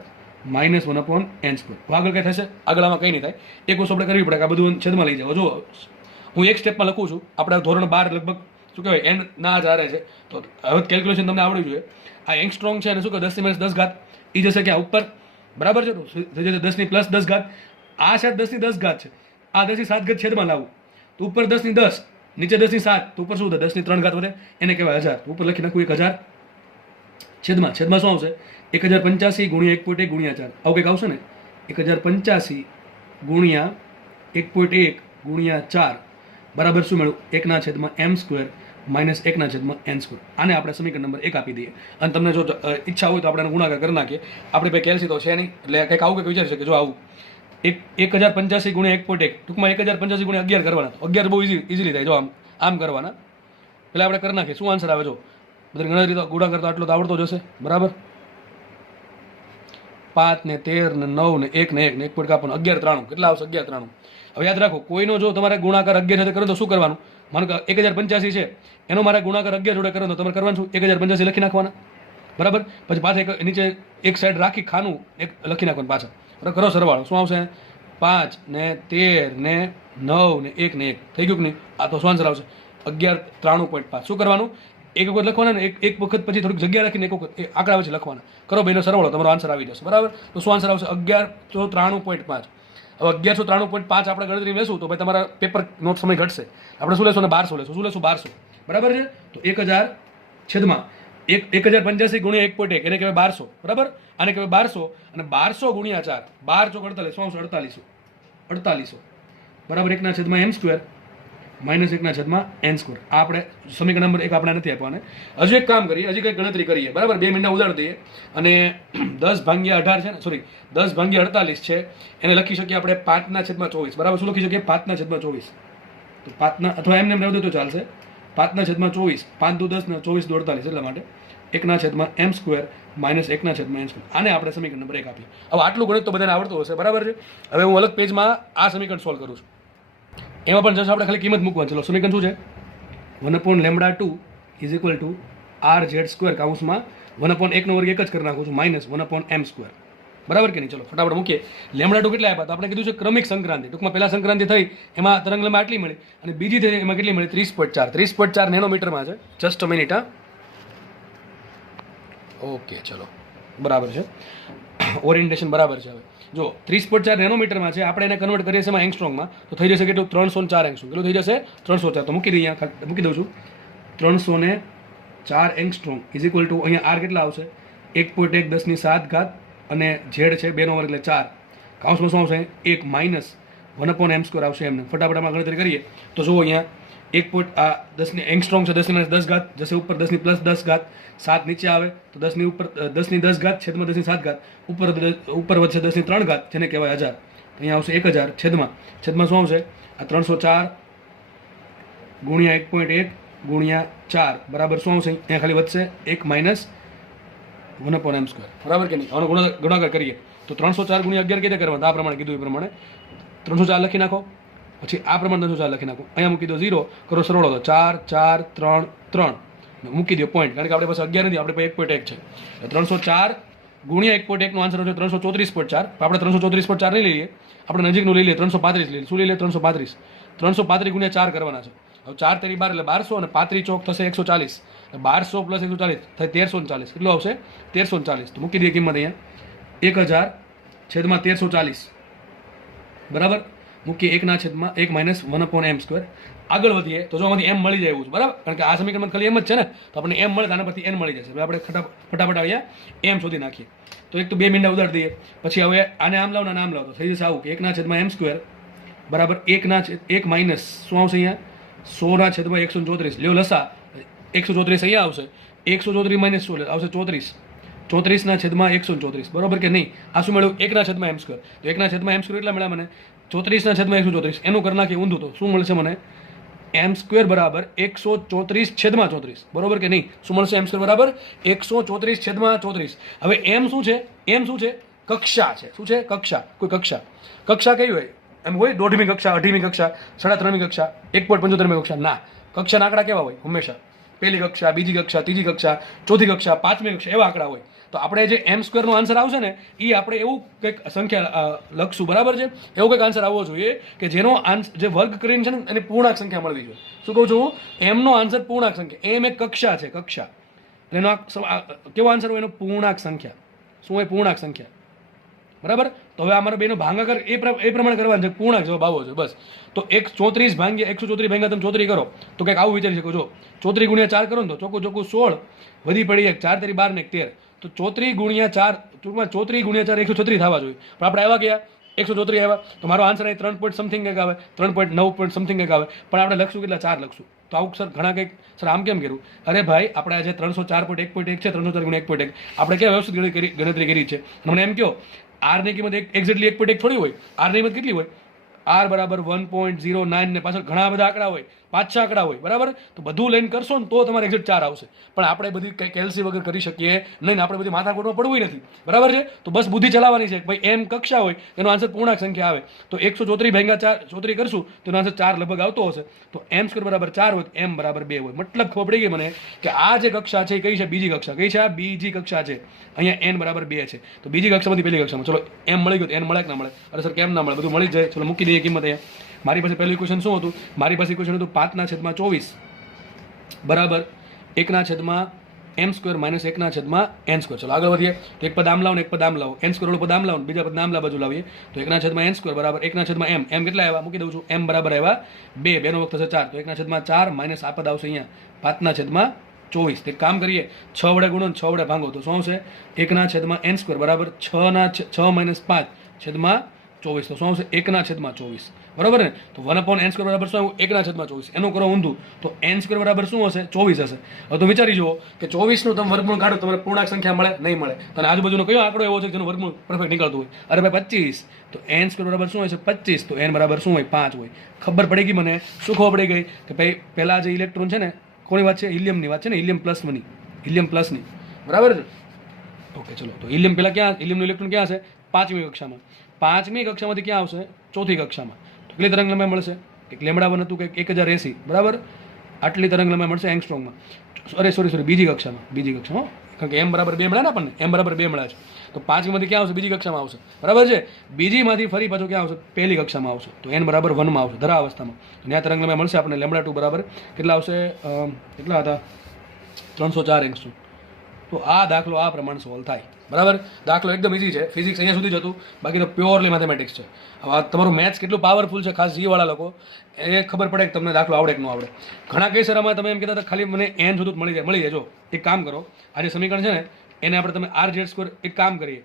માઇનસ 1/n². આગળ કઈ થશે? આગળ આમાં કંઈ નહીં થાય. એક વસ્તુ આપણે કરવી પડે કે આ બધું છેદમાં લઈ જાઓ. જો હું એક સ્ટેપમાં લખું છું. આપણે ધોરણ 12 લગભગ શું કહેવાય n ના જ આરે છે, તો હવે કેલ્ક્યુલેશન તમને આવડવું જોઈએ. આ એંગસ્ટ્રોમ છે અને શું કહે 10⁻10 એ જશે ક્યાં? ઉપર, બરાબર છે? તો 10⁻10. આ છે 10⁻10 છે. આ 10⁷ છેદમાં લાવું તો ઉપર 10⁻10, નીચે 10⁷, તો ઉપર શું થાય? 10⁻3 વધે, એને કહેવાય 1000. ઉપર લખી નાખું 1000 છેદમાં શું આવશે? 1085 ગુણ્યા 1.1 ગુણ્યા 4. આવું કંઈક આવશે ને? 1085 ગુણ્યા 1.1 ગુણ્યા 4 બરાબર શું મળ્યું? 1/m² minus 1/n². આને આપણે સમીકરણ નંબર 1 આપી દઈએ. અને તમને જો ઈચ્છા હોય તો આપણે ગુણાકાર કરી નાખીએ. આપણી પાસે કેલ્સી તો છે નહીં, એટલે કંઈક આવું કંઈક વિચારી શકે. જો આવું 1085 ગુણ્યા 1.1, ટૂંકમાં 1085 ગુણ્યા 11 કરવાના. તો 11 બહુ ઇઝીલી થાય. જો આમ કરવાના. એટલે આપણે કરી નાખીએ. શું આન્સર આવે? જો બધી ગણતરી તો ગુણાકાર તો આટલો તો આવડતો જ હશે, બરાબર? 5 ને 13 ને 9 ને 1 ને 1 ને 1 પોઈન્ટ કાપવાનું, 1193. કેટલા આવશે? 1193. હવે યાદ રાખો, કોઈનો જો તમારે ગુણાકાર 11 સાથે કરો તો શું કરવાનું? માનો કે 1085 છે, એનો મારે ગુણાકાર 11 જોડે કરો તો તમારે કરવાનું શું? 1085 લખી નાખવાના, બરાબર? પછી પાછા નીચે એક સાઈડ રાખી ખાનું એક લખી નાખવાનું પાછા, બરાબર? કરો સરવાળો. શું આવશે? 5 ને 13 ને 9 ને 1 ને 1 થઈ ગયું કે નહીં? આ તો શું આન્સર આવશે? 1193.5. શું કરવાનું? એક વખત લખવાના ને એક વખત પછી થોડીક જગ્યા રાખીને એક વખત આંકડા વચ્ચે લખવાના. કરો બેનો સરવાળો, તમારો આન્સર આવી જશે, બરાબર? તો શું આન્સર આવશે? 1193.5. હવે 1193.5 આપણે ગણતરી લેશું તો ભાઈ તમારા પેપર નોટ સમય ઘટશે. આપણે શું લેશું? 1200 લેશું. શું લેશું? 1200, બરાબર છે? તો 1000 છેદમાં 1085 ગુણ્યા 1.1 એને કહેવાય 1200, બરાબર? આને કહેવાય 1200. અને 1200 ગુણ્યા 4, 12 ચોક 48, શું આવશે? 4800, બરાબર? 1/m². Minus 1/n². આ આપણે સમીકરણ નંબર 1 આપણે નથી આપવાને. હજુ એક કામ કરીએ, હજી કંઈક ગણતરી કરીએ, બરાબર. 2 મિનિટના ઉદાહરણ દઈએ અને 10/18 છે ને, સોરી 10/48 છે, એને લખી શકીએ આપણે 5/24, બરાબર. શું લખી શકીએ? 5/24. તો 5 અથવા એમને એમ રહેવું તો ચાલશે. 5/24, 5 દુ 10 ને 24 દુ 48, એટલા માટે 1/m² માઇનસ 1/n². આને આપણે સમીકરણ નંબર 1 આપીએ. હવે આટલું ગણિત તો બધાને આવડતું હશે, બરાબર છે. હવે હું અલગ પેજમાં આ સમીકરણ સોલ્વ કરું છું. એમાં પણ જશે આપણે ખાલી કિંમત મૂકવાની. ચલો સમીકરણ શું છે? 1/λ2 ઇઝ ઇક્વલ ટુ RZ² કાઉન્સમાં 1/1 નો વર્ગ એક જ કરી નાખું છું માઇનસ 1/m², બરાબર કે નહીં? ચલો ફટાફટ મૂકીએ. λ2 કેટલા આપ્યા? તો આપણે કીધું છે ક્રમિક સંક્રાંતિ. ટૂંકમાં પહેલા સંક્રાંતિ થઈ એમાં તરંગલંબાઈ આટલી મળી અને બીજી થઈ એમાં કેટલી મળી? 30.4. 30.4 નેનોમીટરમાં છે. Just a minute. ઓકે, ચલો બરાબર છે. ઓરિએન્ટેશન બરાબર છે. હવે જો 30.4 નેનોમીટરમાં છે, આપણે એને કન્વર્ટ કરીએ છીએ એમાં એંગસ્ટ્રોમમાં, તો થઈ જશે કેટલું? 304 એંગસ્ટ્રોમ. કેટલું થઈ જશે? 304. તો મૂકી દઈએ, અહીંયા મૂકી દઉં છું. 304 એંગસ્ટ્રોમ ઇઝ ઇક્વલ ટુ અહીંયા આર કેટલા આવશે? 1.1 10⁷ અને ઝેડ છે 2 નો વર્ગ એટલે 4. કાઉન્સમાં શું આવશે? 1 માઇનસ 1/m² આવશે. એમને ફટાફટ આમાં ગણતરી કરીએ તો જુઓ અહીંયા 1.10 એંગસ્ટ્રોમ છે, 10⁻10 જશે ઉપર, 10+10 7 નીચે આવે તો 10 ની ઉપર 10⁻10 છેદમાં 10⁷ ઉપર વધશે 10⁻3, જેને કહેવાય 1000. અહીંયા આવશે 1000 છેદમાં શું આવશે? આ 304 ગુણ્યા 1.1 ગુણ્યા 4 બરાબર શું આવશે? અહીંયા ખાલી વધશે 1 માઇનસ 1/m², બરાબર કે નહીં? આનો ગુણાકાર કરીએ તો 304 ગુણ્યા 11 કેવી રીતે કરવાના? આ પ્રમાણે કીધું એ પ્રમાણે 304 લખી નાખો, પછી આ પ્રમાણે 304 લખી નાખો. અહીંયા મૂકી દો 0, કરો સરળો તો 4 4 3 3 મૂકી દો પોઈન્ટ, કારણ કે આપણે પાસે 11 નથી, આપણે પાસે 1.1 છે. 304 ગુણ્યા 1.1 નો આન્સર આવશે 334.4. આપણે 334.4 નહીં લઈએ, આપણે નજીકનું લઈ લઈએ, 335 લઈએ. શું લઈ લઈએ? 335 ગુણ્યા 4 કરવાના છે. હવે 4 તેરી 12 એટલે 1200 અને 35 ચોક થશે 140. 1200 પ્લસ 140 થાય 1340. કેટલું આવશે? 1340. તો મૂકી દઈએ કિંમત અહીંયા 1000 છેદમાં 1340, બરાબર. મૂકીએ 1/1 માઇનસ 1/m². આગળ વધીએ તો જો આમાંથી એમ મળી જાય એવું છે, બરાબર. કારણ કે આ સમીકરણમાં ખાલી એમ જ છે ને, તો આપણને એમ મળે તો આના પરથી એન મળી જશે. હવે આપણે ફટાફટ અહીંયા એમ શોધી નાખીએ. તો એક તો 2 મિનિટ ઉદાહરણ દઈએ, પછી હવે આને આમ લાવો ને આમ લાવો તો થઈ જશે આવું કે 1/m² બરાબર 1 માઇનસ શું આવશે? અહીંયા 100/134. લ્યો લસા 134 અહીંયા આવશે. 134 માઇનસ શું આવશે? 34. 34/134, બરાબર કે નહીં? આ શું મળ્યું? 1/m². તો 1/m² એટલા મળ્યા મને 34/134. એનું કરી નાખીએ ઊંધું તો શું મળશે મને? m² બરાબર 134/34, બરાબર કે નહીં? શું મળશે? m² બરાબર 134/34. હવે એમ શું છે? એમ શું છે? કક્ષા છે. શું છે? કક્ષા. કોઈ કક્ષા કઈ હોય? એમ હોય 1/2મી કક્ષા, 2/2મી કક્ષા, 3.5મી કક્ષા, 1.75મી કક્ષા? ના, કક્ષાના આંકડા કેવા હોય? હંમેશા પહેલી કક્ષા, બીજી કક્ષા, ત્રીજી કક્ષા, ચોથી કક્ષા, 5મી કક્ષા, એવા આંકડા હોય. તો આપણે જે m² નો આન્સર આવશે ને એ આપણે એવું કંઈક સંખ્યા લખશું, બરાબર છે. એવો કંઈક આન્સર આવવો જોઈએ કે જેનો જે વર્ગ કરીને છે ને એની પૂર્ણાંક સંખ્યા મળવી જોઈએ. શું કહું છું? એમનો આન્સર પૂર્ણાંક સંખ્યા. એમ એક કક્ષા છે, કક્ષા. એનો કેવો આન્સર હોય? એનો પૂર્ણાંક સંખ્યા. શું હોય? પૂર્ણાંક સંખ્યા, બરાબર. તો હવે અમારા બેનો ભાગાકાર એ પ્રમાણે કરવાનું છે, પૂર્ણાંક જવાબ આવવો જોઈએ બસ. તો 134 ભાગ્યા 134 ભાગ્યા તમે 34 કરો તો કંઈક આવું વિચારી શકો છો. 34 ગુણ્યા 4 કરો ને તો ચોખ્ખું 16 વધી પડી 1, 4 તેરી 12 ને 13. તો 34 ગુણ્યા 4 ટૂંકમાં 34 ગુણ્યા 4 136 થવા જોઈએ, પણ આપણે આવ્યા ગયા 134 આવ્યા. તો મારો આન્સર અહીં 3 પોઈન્ટ સમથિંગ કંઈક આવે, 3.9 પોઈન્ટ સમથિંગ કંઈક આવે. પણ આપણે લખશું કેટલા? 4 લખશું. તો આવું સર ઘણા કંઈક સર આમ કેમ કર્યું? અરે ભાઈ, આપણે આજે 304.1.1 છે, 304 ગુણ્યા 1.1 આપણે ક્યાં વ્યવસ્થિત ગણતરી કરી છે. મને એમ કહો આર ની કિંમત એક્ઝેક્ટલી 1.1 થોડી હોય. આર ની કિંમત કેટલી હોય? આર બરાબર 1.09 ને પાછળ ઘણા બધા આંકડા હોય, 5-6 આંકડા હોય, બરાબર. તો બધું લઈને કરશો ને તો તમારે એક્ઝેક્ટ 4 આવશે. પણ આપણે બધી કંઈ કેલ્સી વગર કરી શકીએ નહીં, આપણે બધી માથાકૂટમાં પડવું નથી, બરાબર છે. તો બસ બુદ્ધિ ચલાવવાની છે. ભાઈ એમ કક્ષા હોય એનો આન્સર પૂર્ણાંક સંખ્યા આવે. તો 134 ભાગ્યા 4 34 કરશું તો એનો આન્સર 4 લગભગ આવતો હશે. તો m² બરાબર 4 હોય, m બરાબર 2 હોય. મતલબ ખબર પડી ગઈ મને કે આ જે કક્ષા છે એ કઈ છે? બીજી કક્ષા. કઈ છે? આ બીજી કક્ષા છે. અહીંયા n બરાબર 2 છે. તો બીજી કક્ષામાંથી પહેલી કક્ષામાં. ચલો m મળી ગયો, n મળે કે ના મળે? અરે સર કેમ ના મળે? બધું મળી જાય. ચલો મૂકી દઈએ કિંમત અહીંયા. મારી પાસે પહેલું ઇક્વેશન શું હતું? મારી પાસે ઇક્વેશન હતું 5/24 બરાબર 1/m² માઇનસ 1/n². ચલો આગળ વધીએ. તો એક પદ આમ લાવો ને એક પદ આમ લાવો. n² વાળું પદ આમ લાવો બીજા પદ આમ બાજુ લાવીએ. તો 1/n² બરાબર 1/m. m કેટલા આવ્યા? મૂકી દઉં છું. m બરાબર આવ્યા 2, 2 નો વખત થશે 4. તો 1/4 માઇનસ આ પદ આવશે અહીંયા 5/24. તો એક કામ કરીએ, 6 વડે ગુણો 6 વડે ભાંગો તો શું આવશે? 1/n² બરાબર 6 માઇનસ 5 છેદમાં 24 તો શું આવશે 1/24 બરાબર ને. તો 1/n² બરાબર શું આવ્યું 1/24. એનું કરો ઊંધું તો n² બરાબર શું હશે 24 હશે. હવે તો વિચારી જુઓ કે 24 નું તમે વર્ગમૂળ કાઢો તમારે પૂર્ણાંક સંખ્યા મળે નહીં મળે. તને આજુબાજુનો કયો આંકડો એવો છે જેનું વર્ગમૂળ પરફેક્ટ નીકળતું હોય? અરે ભાઈ 25. તો n² બરાબર શું હોય છે 25. તો n બરાબર શું હોય 5 હોય. ખબર પડી ગઈ મને. શું ખબર પડી ગઈ કે ભાઈ પહેલા જે ઇલેક્ટ્રોન છે ને કોની વાત છે? હિલિયમની વાત છે ને. હિલિયમ પ્લસની બરાબર છે. ઓકે ચલો. તો હિલિયમ પહેલા ક્યાં હિલિયમનું ઇલેક્ટ્રોન ક્યાં હશે? 5મી કક્ષામાં. 5મી કક્ષામાંથી ક્યાં આવશે? 4થી કક્ષામાં. તો કેટલી તરંગ લંબાઈ મળશે? એક λ1 હતું કે 1080 બરાબર. આટલી તરંગ લંબાઈ મળશે એંગસ્ટ્રોમમાં. સોરી બીજી કક્ષામાં. કારણ કે m બરાબર 2 મળ્યા ને આપણને. m બરાબર 2 મળ્યા છે. તો 5માંથી ક્યાં આવશે? બીજી કક્ષામાં આવશે બરાબર છે. બીજીમાંથી ફરી પાછું ક્યાં આવશે? પહેલી કક્ષામાં આવશે. તો n બરાબર 1 માં આવશે ધરા અવસ્થામાં. ત્યાં તરંગ લંબાઈ મળશે આપણને λ2 બરાબર કેટલા આવશે? કેટલા હતા? 304 એંગસ્ટ્રોમ. તો આ દાખલો આ પ્રમાણે સોલ્વ થાય બરાબર. દાખલો એકદમ ઇઝી છે. ફિઝિક્સ અહીંયા સુધી જ હતું, બાકી તો પ્યોરલી મેથેમેટિક્સ છે. હવે તમારું મેથ્સ કેટલું પાવરફુલ છે ખાસ જી વાળા લોકો એ ખબર પડે કે તમને દાખલો આવડે કે ન આવડે. ઘણા કેસરમાં તમે એમ કહેતા હતા ખાલી મને n સુધી મળી જાય. જો એક કામ કરો, આ જે સમીકરણ છે ને એને આપણે તમે r² એક કામ કરીએ,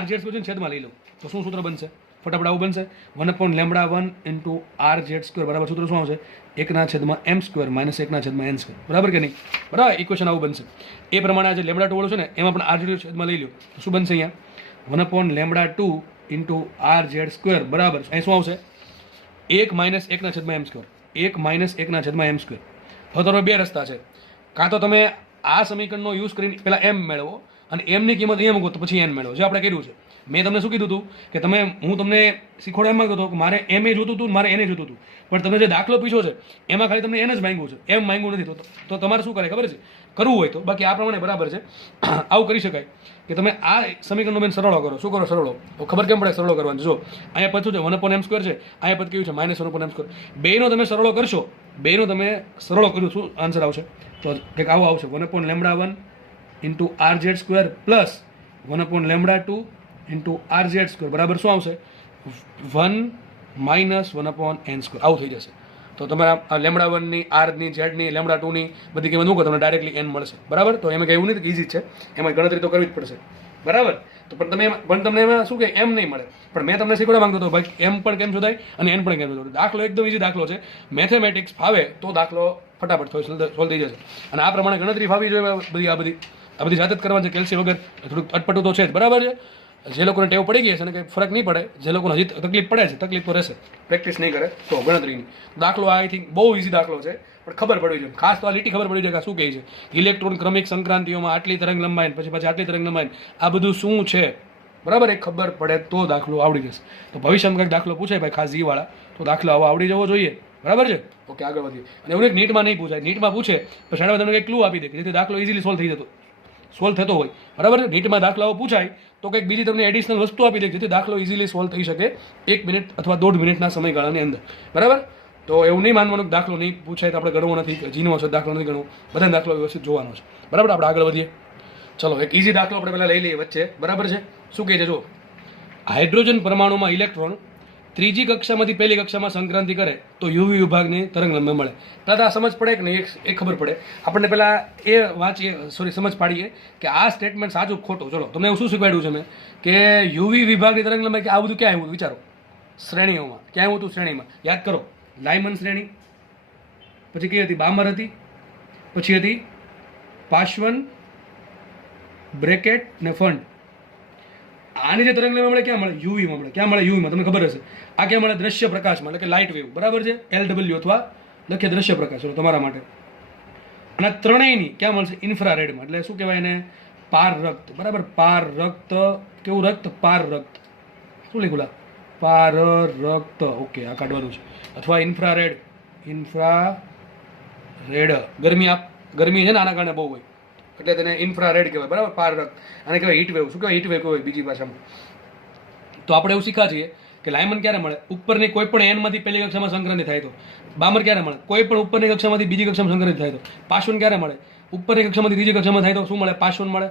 r² છે ને છેદમાં લઈ લો તો શું સૂત્ર બનશે? ફટાફટ આવું બનશે 1/λ1 × r² બરાબર સૂત્ર શું આવશે? 1/m² - 1/n². બરાબર કે નહીં? બરાબર. ઇક્વેશન આવું બનશે. એ પ્રમાણે આ જે λ2 વાળું છે ને એમાં પણ r² છેદમાં લઈ લો તો શું બનશે? અહીંયા 1/λ2 × r² બરાબર અહીં શું આવશે? 1 - 1/m². 1 - 1/m². હવે તમારે બે રસ્તા છે. કાં તો તમે આ સમીકરણનો યુઝ કરીને પહેલા m મેળવો અને m ની કિંમત અહીંયા મૂકો તો પછી n મેળવો, જે આપણે કર્યું છે. મેં તમને શું કીધું હતું કે હું તમને શીખવાડવા એમ માંગતો હતો કે મારે m એ જોતું હતું, મારે n એ જોતું હતું, પણ તમે જે દાખલો પૂછ્યો છે એમાં ખાલી તમને n જ માંગ્યું છે, m માંગ્યું નથી. તો તમારે શું કરે ખબર છે? કરવું હોય તો બાકી આ પ્રમાણે બરાબર છે. આવું કરી શકાય કે તમે આ સમીકરણનો બેન સરળો કરો. શું કરો સરળો? તો ખબર કેમ પડે સરળો કરવાનું? જો અહીંયા પદ શું છે? 1/m² છે. અહીંયા પદ કેવું છે? -1/m². બેનો તમે સરળો કરશો, બેનો તમે સરળો કર્યું શું આન્સર આવશે? તો કંઈક આવું આવશે 1/λ1 × r² પ્લસ 1/λ2 × r² બરાબર શું આવશે? 1 - 1/n². આવું થઈ જશે. તો તમારા λ1 ની, r ની, z ની, λ2 ની બધી કિંમત મૂકો તમને ડાયરેક્ટલી n મળશે બરાબર. તો એમાં એવું નથી કે ઇઝી છે, એમાં ગણતરી તો કરવી જ પડશે બરાબર. તો પણ તમને એમાં શું કે m નહીં મળે. પણ મેં તમને શીખવાડવા માંગતો હતો ભાઈ m પણ કેમ શોધાય અને n પણ કેમ શોધાય. દાખલો એકદમ ઇઝી દાખલો છે. મેથેમેટિક્સ ફાવે તો દાખલો ફટાફટ સોલ્વ થઈ જશે. અને આ પ્રમાણે ગણતરી ફાવી જોઈએ. આ બધી જાતે જ કરવાની છે. કેલ્શિયમ વગર થોડુંક અટપટું તો છે જ બરાબર છે. જે લોકોને ટેવ પડી ગઈ છે અને કંઈ ફરક નહીં પડે, જે લોકોને હજી તકલીફ પડે છે તકલીફ તો રહેશે, પ્રેક્ટિસ નહીં કરે તો ગણતરીની. દાખલો આઈ થિંક બહુ ઇઝી દાખલો છે, પણ ખબર પડવી જોઈએ. ખાસ તો આ લીટી ખબર પડવી જોઈએ કે શું કહે છે. ઇલેક્ટ્રોન ક્રમિક સંક્રાંતિઓમાં આટલી તરંગ લંબાઈ પછી આટલી તરંગ લંબાઈ આ બધું શું છે બરાબર. એ ખબર પડે તો દાખલો આવડી જશે. તો ભવિષ્યમાં કંઈક દાખલો પૂછાય ભાઈ ખાસ જી વાળા તો દાખલો આવો આવડી જવો જોઈએ બરાબર છે. ઓકે આગળ વધીએ. અને એવું નીટમાં નહીં પૂછાય. નીટમાં પૂછે તો શાળામાં તમને કંઈક ક્લુ આપી દે કે જેથી દાખલો ઇઝીલી સોલ્વ થતો હોય બરાબર. નીટમાં દાખલાઓ પૂછાય તો કંઈક બીજી તમને એડિશનલ વસ્તુ આપી દે જેથી દાખલો ઇઝીલી સોલ્વ થઈ શકે 1 મિનિટ અથવા 1.5 મિનિટના સમયગાળાની અંદર બરાબર. તો એવું નહીં માનવાનું કે દાખલો નહીં પૂછાય તો આપણે ગણવો નથી, જીનવો છે દાખલો નથી ગણવો. બધા દાખલો વ્યવસ્થિત જોવાનો છે બરાબર. આપણે આગળ વધીએ. ચલો એક ઇઝી દાખલો આપણે પહેલાં લઈ લઈએ વચ્ચે બરાબર છે. શું કહે છે જો, હાઇડ્રોજન પરમાણુમાં ઇલેક્ટ્રોન ત્રીજી કક્ષામાંથી પહેલી કક્ષામાં સંક્રાંતિ કરે તો યુવી વિભાગની તરંગ લંબાઈ મળે. પહેલાં આ સમજ પડે કે નહીં એ ખબર પડે આપણને. પહેલાં એ સમજ પાડીએ કે આ સ્ટેટમેન્ટ સાચું ખોટું. ચલો તમને એવું શું શીખવાડ્યું છે મેં કે યુવી વિભાગની તરંગ લંબાઈ કે આ બધું ક્યાં આવ્યું? વિચારો શ્રેણીઓમાં ક્યાં આવ્યું હતું? શ્રેણીમાં યાદ કરો. લાયમન શ્રેણી, પછી કઈ હતી? બામર હતી, પછી હતી પાશ્વન, બ્રેકેટ ને ફંડ. આની જે તરંગ લંબાઈ મળે ક્યાં મળે? યુવીમાં મળે. ક્યાં મળે? યુવીમાં. તમને ખબર હશે આ ક્યાં મળે? દ્રશ્ય પ્રકાશમાં, એટલે કે લાઇટ વેવ બરાબર છે. LW અથવા લખીએ દ્રશ્ય પ્રકાશ તમારા માટે. અને ત્રણેયની ક્યાં મળશે? ઇન્ફ્રારેડમાં. એટલે શું કહેવાય એને? પાર રક્ત બરાબર. પાર રક્ત. કેવું રક્ત? પાર રક્ત. શું લખ્યું? પાર રક્ત. ઓકે આ કાઢવાનું છે. અથવા ઇન્ફ્રારેડ. ગરમી છે ને આના કારણે બહુ હોય એટલે તેને ઇન્ફ્રારેડ કહેવાય બરાબર. પાર રક્ત. આને કહેવાય હીટ વેવ. શું કહેવાય? હીટ વેવ કહેવાય બીજી ભાષામાં. તો આપણે એવું શીખ્યા છીએ કે લાયમન ક્યારે મળે? ઉપરની કોઈ પણ એનમાંથી પહેલી કક્ષામાં સંક્રાંતિ થાય તો. બામર ક્યારે મળે? કોઈ પણ ઉપરની કક્ષામાંથી બીજી કક્ષામાં સંક્રાંતિ થાય તો. પાશ્વન ક્યારે મળે? ઉપરની કક્ષામાંથી ત્રીજી કક્ષામાં થાય તો શું મળે? પાશ્વન મળે.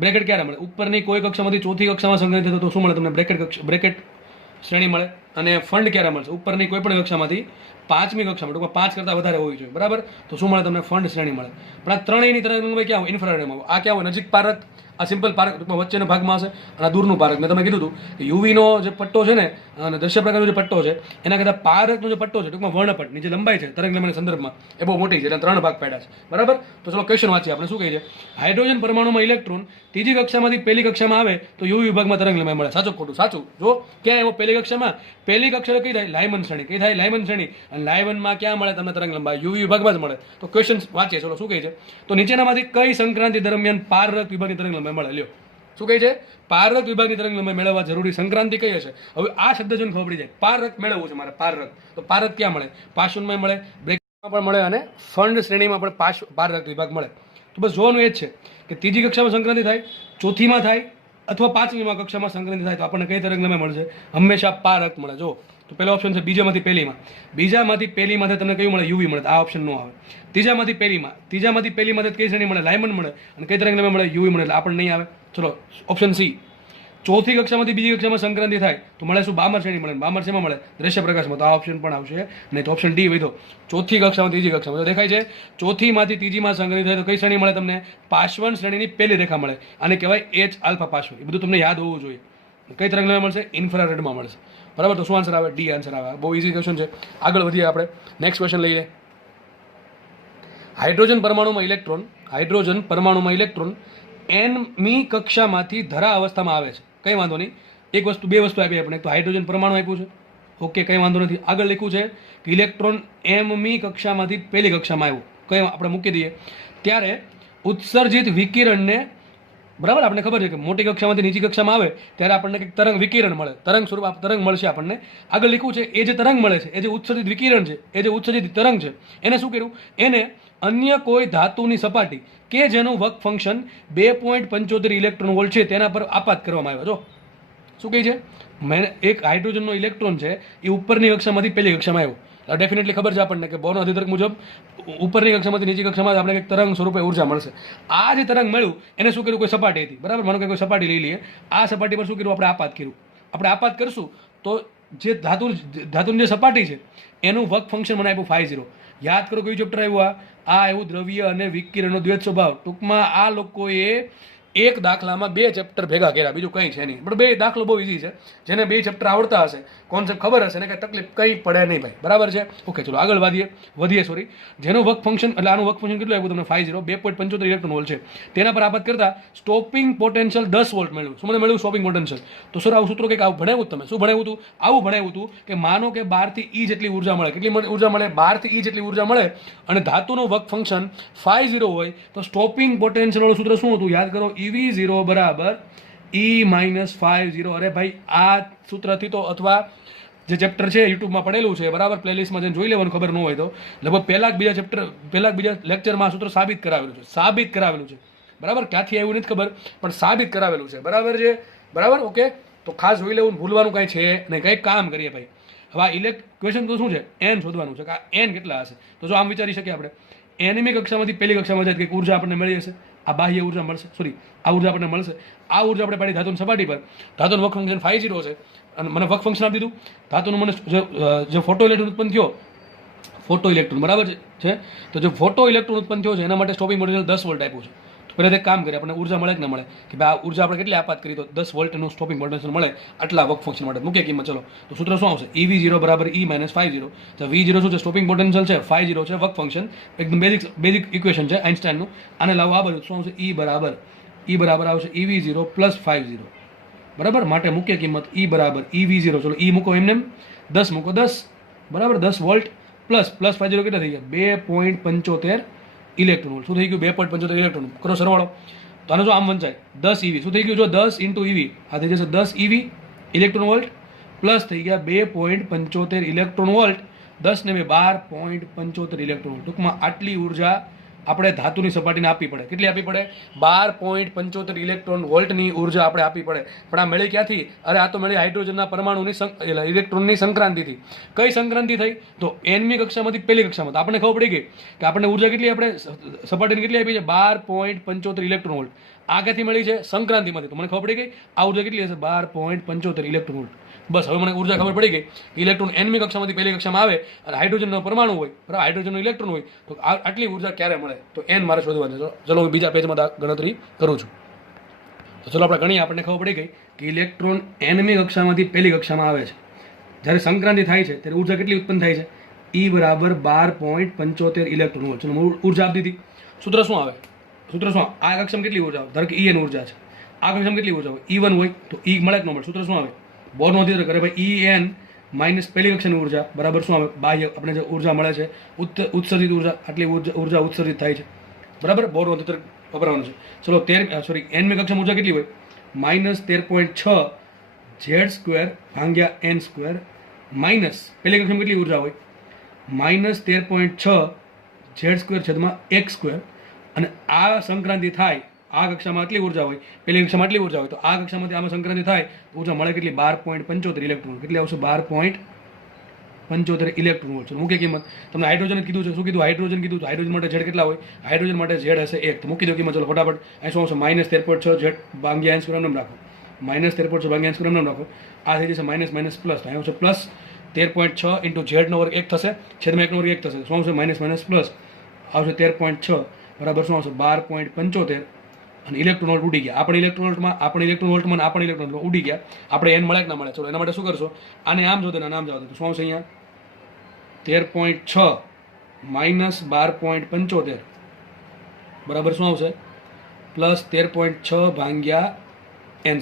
બ્રેકેટ ક્યારે મળે? ઉપરની કોઈ કક્ષામાંથી ચોથી કક્ષામાં સંક્રાંતિ થાય તો શું મળે તમને? બ્રેકેટ શ્રેણી મળે. અને ફંડ ક્યારે મળશે? ઉપરની કોઈ પણ કક્ષામાંથી 5મી કક્ષામાં, ટૂંકમાં 5 કરતાં વધારે હોવી જોઈએ બરાબર. તો શું મળે તમને? ફંડ શ્રેણી મળે. પણ આ ત્રણેયની તરંગ લંબાઈ ક્યાં હોય? ઇન્ફ્રારેડમાં. આ ક્યાં હોય? નજીક પારક. આ સિમ્પલ પારક ટૂંકમાં વચ્ચેના ભાગમાં હશે અને આ દૂરનું પારક. મેં તમને કીધું હતું કે યુવીનો જે પટ્ટો છે ને અને દ્રશ્ય પ્રકારનો જે પટ્ટો છે એના કરતાં પારકનો જે પટ્ટો છે ટૂંકમાં વર્ણપટની જે લંબાઈ છે તરંગ લંબાઈના સંદર્ભમાં એ બહુ મોટી છે, એટલે 3 ભાગ પાડ્યા છે. બરાબર, તો ચલો ક્વેશ્ચન વાંચીએ. આપણે શું કહે છે, હાઇડ્રોજન પરમાણુમાં ઇલેક્ટ્રોન ત્રીજી કક્ષામાંથી પહેલી કક્ષામાં આવે તો યુવી વિભાગમાં તરંગ લંબાઈ મળે. સાચું ખોટું? સાચું. જો ક્યાં એવો પહેલી કક્ષામાં, પહેલી કક્ષા કઈ થાય, લાયમન શ્રેણી. કઈ થાય, લાયમન શ્રેણી. અને લાયમનમાં ક્યાં મળે તમને તરંગ લંબાઈ? યુવી વિભાગમાં જ મળે. તો ક્વેશ્ચન વાંચીએ. ચલો શું કહે છે, તો નીચેનામાંથી કઈ સંક્રાંતિ દરમિયાન પારરક વિભાગની તરંગ લંબાઈ મળે? લ્યો શું કહે છે, પારરક વિભાગની તરંગ લંબાઈ મેળવવા જરૂરી સંક્રાંતિ કઈ હશે? હવે આ શબ્દ જોઈને ખબર પડી જાય. પારરક મેળવવું છે મારે, પારરક. તો પારરક ક્યાં મળે? પાર્શ્વમાં મળે, બ્રેકમાં પણ મળે અને ફંડ શ્રેણીમાં પણ પારરક વિભાગ મળે. તો બસ જોવાનું એ જ છે કે ત્રીજી કક્ષામાં સંક્રાંતિ થાય, ચોથીમાં થાય અથવા પાંચમીમાં કક્ષામાં સંક્રાંતિ થાય તો આપણને કઈ તરંગ લંબાઈ મળશે? હંમેશા પારરક મળે. જો તો પહેલો ઓપ્શન છે બીજામાંથી પહેલીમાં. બીજામાંથી પહેલીમાં તમને કયું મળે? યુવી મળે. આ ઓપ્શન નો આવે. ત્રીજામાંથી પહેલીમાં કઈ શ્રેણી મળે? લાયમન મળે. અને કઈ તરંગ લંબાઈ મળે? યુવી મળે. એટલે આપણને નહીં આવે. ચલો ઓપ્શન સી. ચોથી કક્ષામાંથી બીજી કક્ષામાં સંક્રાંતિ થાય તો મળે શું? બામર શ્રેણી મળે. બામર શેમાં મળે? દ્રશ્ય પ્રકાશમાં. તો આ ઓપ્શન પણ આવશે નહીં. તો ઓપ્શન ડી વધો. ચોથી કક્ષામાં ત્રીજી કક્ષામાં. તો દેખાય છે ચોથીમાંથી ત્રીજીમાં સંક્રાંતિ થાય તો કઈ શ્રેણી મળે તમને? પાર્શ્વન શ્રેણીની પહેલી રેખા મળે. આને કહેવાય એચ આલ્ફા પાર્શ્વ. એ બધું તમને યાદ હોવું જોઈએ. કઈ તરંગ લંબાઈ મળશે? ઇન્ફ્રારેડમાં મળશે. બરાબર, તો શું આન્સર આવે? ડી આન્સર આવે. બહુ ઇઝી ક્વેશ્ચન છે. આગળ વધીએ આપણે. નેક્સ્ટ ક્વેશ્ચન લઈએ. હાઇડ્રોજન પરમાણુમાં ઇલેક્ટ્રોન એનમી કક્ષામાંથી ધરા અવસ્થામાં આવે છે. કંઈ વાંધો નહીં. બે વસ્તુ આપી આપણે. તો હાઇડ્રોજન પરમાણુ આપ્યું છે, ઓકે, કંઈ વાંધો નથી. આગળ લખ્યું છે કે ઇલેક્ટ્રોન એમમી કક્ષામાંથી પહેલી કક્ષામાં આવ્યું. કંઈ આપણે મૂકી દઈએ. ત્યારે ઉત્સર્જિત વિકિરણને, બરાબર, આપણે ખબર છે કે મોટી કક્ષામાંથી નીચી કક્ષામાં આવે ત્યારે આપણને કંઈક તરંગ વિકિરણ મળે, તરંગ સ્વરૂપ તરંગ મળશે આપણને. આગળ લખ્યું છે એ જે તરંગ મળે છે, એ જે ઉત્સર્જિત વિકિરણ છે, એ જે ઉત્સર્જિત તરંગ છે, એને શું કર્યું? એને અન્ય કોઈ ધાતુની સપાટી કે જેનું વર્ક ફંક્શન 2.75 ઇલેક્ટ્રોન વોલ્ટ છે તેના પર આપાત કરવામાં આવ્યો. જો શું કહે છે, એક હાઇડ્રોજનનો ઇલેક્ટ્રોન છે એ ઉપરની કક્ષામાંથી પહેલી કક્ષામાં આવ્યો. ડેફિનેટલી ખબર છે આપણને કે બોર્નના અધિતર્ક મુજબ ઉપરની કક્ષામાંથી નીચી કક્ષામાં આપણે કંઈક તરંગ સ્વરૂપે ઉર્જા મળશે. આ જે તરંગ મળ્યું એને શું કર્યું? કોઈ સપાટી હતી, બરાબર, માનો કે કોઈ સપાટી લઈ લઈએ. આ સપાટી પર શું કર્યું? આપણે આપાત કર્યું. આપણે આપાત કરશું તો જે ધાતુની જે સપાટી છે એનું વર્ક ફંક્શન મને આપ્યું 50. યાદ કરો કયું ચેપ્ટર આવ્યું? આ એવું દ્રવ્ય અને વિકિરણનો દ્વૈત સ્વભાવ. ટૂંકમાં આ લોકોએ એક દાખલામાં 2 ચેપ્ટર ભેગા કર્યા, બીજું કંઈ છે નહીં. પણ 2 દાખલો બહુ ઇઝી છે. જેને 2 ચેપ્ટર આવડતા હશે, કોન્સેપ્ટ ખબર હશે ને, કંઈ તકલીફ કંઈ પડે નહીં ભાઈ. બરાબર છે, ઓકે. ચલો આગળ વધીએ. જેનું વર્ક ફંક્શન, એટલે આનું વર્ક ફંક્શન કેટલું આવ્યું તમને? 50, 2.75 ઇલેક્ટ્રોન વોલ્ટ છે. તેના પર આપાત કરતા સ્ટોપિંગ પોટેન્શિયલ 10 વોલ્ટ મળ્યું. શું મને મળ્યું? Stopping potential. તો સર આવું સૂત્રો કંઈક આવું ભણાવ્યું તમે? શું ભણાવ્યું હતું? આવું ભણાવ્યું હતું કે માનો કે 12 થી E જેટલી ઉર્જા મળે. કેટલી ઉર્જા મળે? 12 થી E જેટલી ઉર્જા મળે અને ધાતુનું વર્ક ફંક્શન 50 હોય તો સ્ટોપિંગ પોટેન્શિયલ વાળું સૂત્ર શું હતું? યાદ કરો, EV0 બરાબર E-50. અરે ભાઈ, આ સૂત્રથી તો, અથવા જે ચેપ્ટર છે યુટ્યુબમાં પડેલું છે, બરાબર, પ્લેલિસ્ટમાં જઈને જોઈ લેવાનું, ખબર ન હોય તો. લગભગ પહેલા બીજા લેક્ચરમાં આ સૂત્ર સાબિત કરાવેલું છે. બરાબર, ક્યાંથી આવ્યું નથી ખબર, પણ સાબિત કરાવેલું છે. બરાબર છે, બરાબર, ઓકે. તો ખાસ જોઈ લેવું, ભૂલવાનું કાંઈ છે નહીં. કંઈક કામ કરીએ ભાઈ. હવે આ ક્વેશ્ચન તો શું છે? એન શોધવાનું છે કે આ એન કેટલા હશે. તો જો આમ વિચારી શકીએ આપણે, એનમી કક્ષામાંથી પહેલી કક્ષામાં જાય કંઈક ઉર્જા આપણને મળી હશે. આ બાહ્ય ઉર્જા મળશે, આ ઉર્જા આપણને મળશે. આ ઉર્જા આપણે પાડી ધાતુની સપાટી પર. ધાતુનું વર્ક ફંક્શન 50 છે અને મને વર્ક ફંક્શન આપી દીધું. ધાતુનું મને જે ફોટો ઇલેક્ટ્રોન ઉત્પન્ન થયો, ફોટો ઇલેક્ટ્રોન, બરાબર છે. તો જે ફોટો ઇલેક્ટ્રોન ઉત્પન્ન થયો છે એના માટે સ્ટોપિંગ પોટેન્શિયલ 10 વોલ્ટ આપ્યું છે. તો પહેલાં એક કામ કરીએ, આપણને ઉર્જા મળે કે ન મળે, કે ભાઈ આ ઉર્જા આપણે કેટલી આપાત કરી તો 10 વોલ્ટનું સ્ટોપિંગ પોટેન્શિયલ મળે આટલા વર્ક ફંક્શન માટે. મૂકીએ કિંમત. ચલો તો સૂત્ર શું આવશે? EV0 બરાબર E-50. તો V0 શું છે? સ્ટોપિંગ પોટેન્શિયલ છે, 50 છે વર્ક ફંક્શન. એકદમ બેઝિક ઇક્વેશન છે આઇન્સ્ટાઈનનું. આને લાવો આ બધું શું આવશે? E બરાબર આવશે EV0 પ્લસ 50. બરાબર, માટે મૂકીએ કિંમત. E બરાબર EV0. ચલો E મૂકો, એમને 10 મૂકો, 10 બરાબર, 10 વોલ્ટ પ્લસ 50 કેટલા થઈ ગયા? 2.75 ઇલેક્ટ્રોન વોલ્ટ. શું થઈ ગયું? 2.75 ઇલેક્ટ્રોન. કરો સરવાળો. તો આને જો આમ વંચાય 10 EV. શું થઈ ગયું? જો 10 × EV, આ થઈ જશે 10 EV ઇલેક્ટ્રોન વોલ્ટ પ્લસ થઈ ગયા 2.75 ઇલેક્ટ્રોન વોલ્ટ. 10 ને 12.75 ઇલેક્ટ્રોન વોલ્ટ. ટૂંકમાં આટલી ઉર્જા આપણે ધાતુની સપાટીને આપવી પડે. કેટલી આપવી પડે? 12.75 ઇલેક્ટ્રોન વોલ્ટની ઉર્જા આપણે આપવી પડે. પણ આ મળી ક્યાંથી? અરે આ તો મળી હાઇડ્રોજનના પરમાણુની ઇલેક્ટ્રોનની સંક્રાંતિથી. કઈ સંક્રાંતિ થઈ? તો એનમી કક્ષામાંથી પહેલી કક્ષામાં. તો આપણને ખબર પડી ગઈ કે આપણને ઉર્જા કેટલી, આપણે સપાટીને કેટલી આપી છે? 12.75 ઇલેક્ટ્રોન વોલ્ટ. આ ક્યાંથી મળી છે? સંક્રાંતિમાંથી. તો મને ખબર પડી ગઈ આ ઉર્જા કેટલી હશે? 12.75 ઇલેક્ટ્રોન વોલ્ટ. બસ હવે મને ઉર્જા ખબર પડી ગઈ. ઇલેક્ટ્રોન એનમી કક્ષામાંથી પહેલી કક્ષામાં આવે અને હાઇડ્રોજનનો પરમાણુ હોય, બરાબર, હાઇડ્રોજનનો ઇલેક્ટ્રોન હોય, તો આટલી ઉર્જા ક્યારે મળે? તો એન મારે શોધવાની છે. ચલો હું બીજા પેજમાં ગણતરી કરું છું. તો ચલો આપણે ગણીએ, આપણને ખબર પડી ગઈ કે ઇલેક્ટ્રોન nમી કક્ષામાંથી પહેલી કક્ષામાં આવે છે. જ્યારે સંક્રાંતિ થાય છે ત્યારે ઉર્જા કેટલી ઉત્પન્ન થાય છે? E બરાબર 12.75 ઇલેક્ટ્રોન વોલ્ટ. ચલો ઉર્જા આપી દીધી. સૂત્ર શું આવે? સૂત્ર શું આવે? આ કક્ષામાં કેટલી ઉર્જા આવે? ધારો કે En ઉર્જા છે, આ કક્ષામાં કેટલી ઉર્જા હોય? E1 હોય તો E મળે કે ન મળે? સૂત્ર શું આવે? બોર નોંધી કરે ભાઈ En માઇનસ પહેલી કક્ષાની ઉર્જા બરાબર શું આવે? બાહ્ય આપણે જે ઉર્જા મળે છે ઉત્સર્જિત ઉર્જા, આટલી ઉર્જા ઉત્સર્જિત થાય છે બરાબર. બોર નોંધી વપરાવાનું છે. ચલો nમી કક્ષામાં ઉર્જા કેટલી હોય? -13.6 Z² ભાગ્યા n² માઇનસ પહેલી કક્ષામાં કેટલી ઉર્જા હોય? -13.6 Z² છેદમાં x². અને આ સંક્રાંતિ થાય, આ કક્ષામાં આટલી ઉર્જા હોય, પહેલી કક્ષામાં આટલી ઉર્જા હોય, તો આ કક્ષામાંથી આમાં સંક્રાંતિ થાય ઉર્જા મળે કેટલી? 12.75 ઇલેક્ટ્રોન. કેટલી આવશે? 12.75 ઇલેક્ટ્રોન વોલ્ટ. મુખ્ય કિંમત તમને હાઇડ્રોજન કીધું છે. શું કીધું? હાઇડ્રોજન કીધું. હાઇડ્રોજન માટે ઝેડ કેટલા હોય? હાઇડ્રોજન માટે ઝેડ હશે 1. તો મૂકી દો કિંમત. ચલો ફટાફટ. અહીં શું આવશે? -13.6 ઝેડ ભાગ્યા n² નામ રાખો. -13.6 ભાગ્યા n² નામ રાખો. આ થઈ જશે માઇનસ માઇનસ પ્લસ. અહીં આવશે પ્લસ 13.6 ઇન્ટુ ઝેડનો વર્ગ 1 થશે, છેદમાં 1નો વર્ગ 1 થશે. શું આવશે? માઇનસ માઇનસ પ્લસ આવશે 13.6 બરાબર શું આવશે? 12.75. અને ઇલેક્ટ્રોન વોલ્ટ ઉડી ગયા. આપણે ઇલેક્ટ્રોન વોલ્ટમાં ઉડી ગયા. આપણે n મળે કે ના મળે? ચલો એના માટે શું કરશો? આને આમ જો દે, આમ જાવ દે. તો શું આવશે? અહીંયા 13.6 માઇનસ 12.75 બરાબર શું આવશે? પ્લસ 13.6 ભાગ્યા n².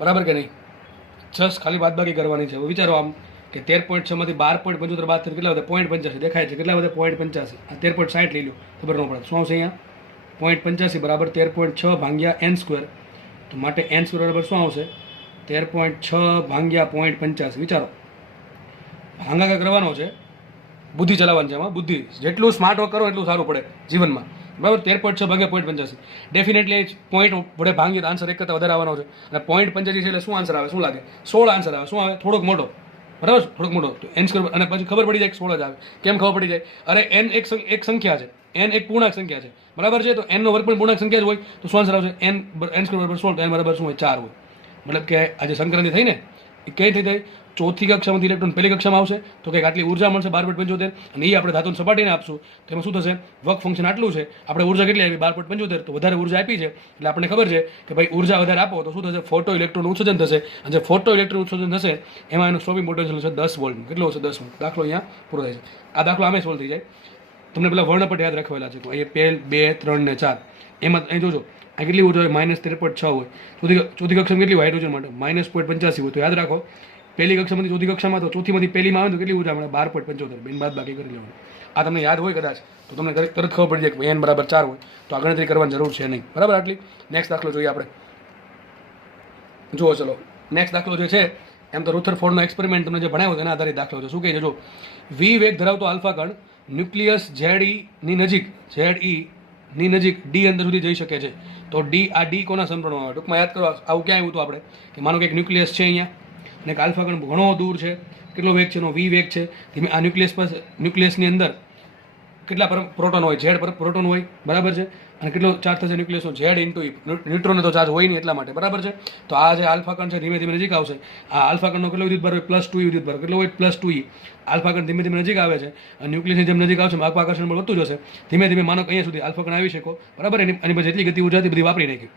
બરાબર કે નહીં? જસ્ટ ખાલી બાદબાકી કરવાની છે. હવે વિચારો આમ કે 13.6 માંથી 12.75 બાદ કેટલા બધા? 0.85 દેખાય છે. કેટલા બધા? 0.85. આ 13.60 લઈ લો, ખબર ન પડે. શું આવશે અહીંયા? 0.85 બરાબર 13.6 ભાગ્યા n². તો માટે n² બરાબર શું આવશે? 13.6 ભાગ્યા 0.85. વિચારો, ભાગાકાર કરવાનો છે, બુદ્ધિ ચલાવવાની છે. એમાં બુદ્ધિ જેટલું સ્માર્ટ વર્ક કરો એટલું સારું પડે જીવનમાં. બરાબર. 13.6 ભાગ્યા 0.85 ડેફિનેટલી પોઈન્ટ વડે ભાંગીએ તો આન્સર એક કરતાં વધારે આવવાનો છે. અને 0.85 છે એટલે શું આન્સર આવે? શું લાગે? 16 આન્સર આવે. શું આવે? થોડોક મોટો. બરાબર, થોડોક મોટો. તો n². અને પછી ખબર પડી જાય કે 16 જ આવે. કેમ ખબર પડી જાય? અરે n એક સંખ્યા છે, n એક પૂર્ણાંક સંખ્યા છે. બરાબર છે. તો n નો વર્ગ પણ પૂર્ણાંક સંખ્યા જ હોય. તો શું આન્સર આવશે? n² બરાબર 16. તો n બરાબર શું હોય? 4 હોય. મતલબ કે આજે સંક્રાંતિ થઈ ને એ કઈ થઈ જાય? ચોથી કક્ષામાંથી ઇલેક્ટ્રોન પહેલી કક્ષામાં આવશે તો કંઈક આટલી ઉર્જા મળશે 12.75. અને એ આપણે ધાતુની સપાટીને આપશું તો એમાં શું થશે? વર્ક ફંક્શન આટલું છે. આપણે ઉર્જા કેટલી આવી? 12.75. તો વધારે ઉર્જા આપી છે એટલે આપણને ખબર છે કે ભાઈ ઉર્જા વધારે આપો તો શું થશે? ફોટો ઇલેક્ટ્રોન ઉત્સર્જન થશે. અને જે ફોટો ઇલેક્ટ્રોન ઉત્સર્જન થશે એમાં એનું સ્ટોપિંગ પોટેન્શિયલ છે 10 વોલ્ટ. કેટલો હશે? 10 વોલ્ટ. દાખલો અહીંયા પૂરો થાય છે. આ દાખલો આમે સોલ્વ થઈ જાય. તમને પેલા વર્ણપટ યાદ રાખવેલા છે. એ 1, 2, 3 ને 4. એમાં અહીં જોજો આ કેટલી ઉર્જા હોય? -13.6 હોય. ચોથી કક્ષામાં કેટલી હોય? હાઇડ્રોજન માટે -0.85 હોય. તો યાદ રાખો, પહેલી કક્ષામાંથી ચોથી કક્ષામાં તો ચોથીમાંથી પહેલીમાં આવે તો કેટલી ઉર્જા મળે? 12.75. બેન બાદ બાકી કરી લેવાનું. આ તમને યાદ હોય કદાચ તો તમને તરત ખબર પડી જાય કે n બરાબર 4 હોય. તો આ ગણતરી કરવાની જરૂર છે નહીં. બરાબર. આટલી. નેક્સ્ટ દાખલો જોઈએ આપણે. જુઓ ચલો નેક્સ્ટ દાખલો જે છે એમ તો રુથરફોર્ડનો એક્સપેરિમેન્ટ તમને જે ભણાવ્યો એના આધારિત દાખલો છે. શું કહે છે? જો v વેગ ધરાવતો આલ્ફા કણ ન્યુક્લિયસ ZE ની નજીક d અંદર સુધી જઈ શકે છે. તો આ d કોના સમપ્રમાણમાં આવે? ટૂંકમાં યાદ કરો, આવું ક્યાં આવ્યું હતું આપણે કે માનો કે એક ન્યુક્લિયસ છે અહીંયા અને એક આલ્ફા કણ ઘણો દૂર છે. કેટલો વેગ છે? એનો v વેગ છે. ધીમે આ ન્યુક્લિયસની અંદર કેટલા પ્રોટોન હોય? Z પ્રોટોન હોય. બરાબર છે. અને કેટલો ચાર્જ થશે ન્યુક્લિયસનો? Z into E. ન્યુટ્રોનને તો ચાર્જ હોય નહીં એટલા માટે. બરાબર છે. તો આ જે આલ્ફા કણ છે ધીમે ધીમે નજીક આવશે. આ આલ્ફા કણનો કેટલો વિદ્યુતભાર હોય? +2E વિદ્યુતભાર. કેટલો હોય? +2E. આલ્ફા કણ ધીમે ધીમે નજીક આવે છે અને ન્યુક્લિયસની જેમ નજીક આવશે આકર્ષણ બળ વધતું જશે. ધીમે ધીમે માનો કે અહીંયા સુધી આલ્ફા કણ આવી શકો. બરાબર. એની પછી જેટલી ગતિ ઉર્જા હતી બધી વાપરી નાખી.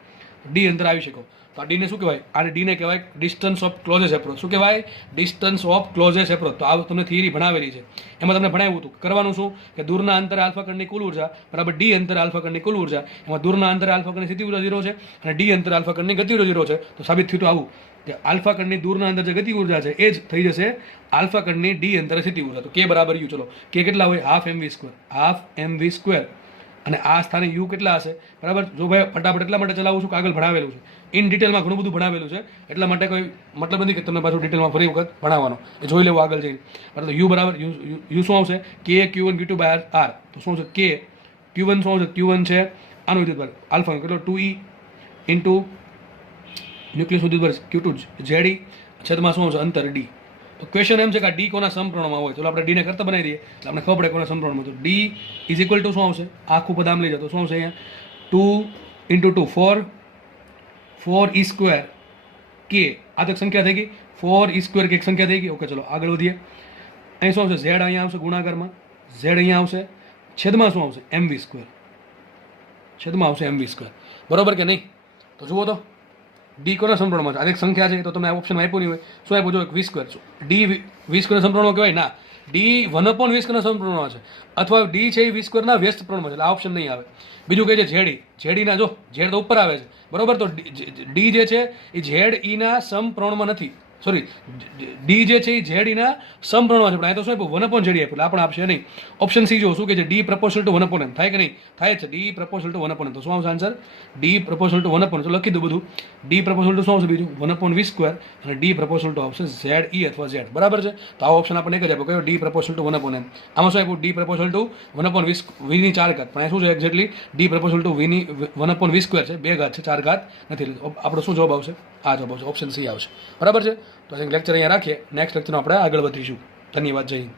ડી અંતર આવી શકો. તો આ ડીને શું કહેવાય? આને ડીને કહેવાય ડિસ્ટન્સ ઓફ ક્લોઝેસ એપ્રોચ. શું કહેવાય? Distance of closest approach. તો આ તમને થિયરી ભણાવેલી છે. એમાં તમને ભણાવ્યું હતું કરવાનું શું કે દૂરના અંતરે આલ્ફા કણની કુલ ઉર્જા બરાબર ડી અંતરે આલ્ફા કણની કુલ ઉર્જા. એમાં દૂરના અંતરે આલ્ફા કણની સ્થિતિ ઉર્જા 0 છે અને ડી અંતરે આલ્ફા કણની ગતિ ઉર્જા 0 છે. તો સાબિત થયું તો આવું કે આલ્ફા કણની દૂરના અંદર જે ગતિ ઉર્જા છે એ જ થઈ જશે આલ્ફા કણની ડી અંતરે સ્થિતિ ઉર્જા. તો કે બરાબર યુ. ચલો કે કેટલા હોય? Half mv². અને આ સ્થાને યુ કેટલા હશે? બરાબર. જો ભાઈ ફટાફટ એટલા માટે ચલાવું છું કે આગળ ભણાવેલું છે, ઇન ડિટેલમાં ઘણું બધું ભણાવેલું છે. એટલા માટે કોઈ મતલબ નથી કે તમને પાછું ડિટેલમાં ફરી વખત ભણાવવાનો. એ જોઈ લેવું આગળ જઈને. બરાબર. યુ બરાબર યુ શું આવશે? કે Q1 Q2/r. તો શું આવશે? કે Q1 શું આવશે? Q1 છે આનું વિદ્યુતભાર આલ્ફા કેટલો? 2E ઇન્ટુ ન્યુક્લિયસ વિદ્યુતભાર Q2 ZE છેદમાં શું આવશે? અંતર D. તો ક્વેશ્ચન એમ છે કે આ ડી કોના સમપ્રમાણમાં હોય? ચલો આપણે ડીને કરતા બનાવી દઈએ એટલે આપણે ખબર પડે કોના સમપ્રમાણમાં. તો ડી ઇઝ ઇક્વલ ટુ શું આવશે? આખું પદ આમ લઈ જાઓ તો શું આવશે? અહીંયા 2 × 2 4E² કે આ તો એક સંખ્યા થઈ ગઈ. 4E² કે એક સંખ્યા થઈ ગઈ. ઓકે ચલો આગળ વધીએ. અહીં શું આવશે? Z અહીંયા આવશે ગુણાકારમાં, Z અહીંયા આવશે, છેદમાં શું આવશે? mv². છેદમાં આવશે mv². બરોબર કે નહીં? તો જુઓ તો ડી કોના સમપ્રમાણમાં છે? આ એક સંખ્યા છે તો તમે આ ઓપ્શન આપ્યું નહીં હોય. શું આપ્યું? જો વી સ્ક્વેર. ડી વી સ્ક્વેર સમપ્રમાણમાં કહેવાય ના. ડી 1/20 ના સમપ્રમાણમાં છે, અથવા ડી છે એ વી સ્ક્વેરના વ્યસ્ત પ્રમાણમાં છે, એટલે આ ઓપ્શન નહીં આવે. બીજું કહે છે ઝેડીના, જો ઝેડ તો ઉપર આવે છે બરોબર, તો ડી જે છે એ ઝેડ ઈના સમપ્રમાણમાં નથી. સોરી, ડી જે છે એ ઝેડ ઈના સમપ્રમાણમાં છે, પણ આ તો શું આપ્યું? 1/z આપ્યું, એટલે આપણે આપશે નહીં. ઓપ્શન સી જો શું કહે છે? ડી પ્રપોર્શનલ ટુ 1/m થાય કે નહીં? થાય છે. ડી પ્રપોર્શનલ ટુ 1/m, તો શું આવશે answer? D proportional two 1/m. તો લખી દો બધું. ડી પ્રપોર્શનલ ટુ શું આવશે બીજું? 1/v², અને ડી પ્રપોર્શનલ ટુ આવશે ઝેડ ઈ અથવા ઝેડ, બરાબર છે. તો આવો ઓપ્શન આપણને એક જ આપ્યો, કયો? D proportional two 1/m. આમાં શું આપ્યું? ડી પ્રપોર્શનલ ટુ 1/v ની 4 ઘાત, પણ આ શું છે exactly? D proportional two 1/v² છે, 2 ઘાત છે, 4 ઘાત નથી. આપણો શું જવાબ આવશે? આ જવાબ આવશે, ઓપ્શન સી આવશે, બરાબર છે. તો લેક્ચર અહીંયા રાખીએ, નેક્સ્ટ લેક્ચરમાં આપણે આગળ વધીશું. ધન્યવાદ, જય હિન્દ.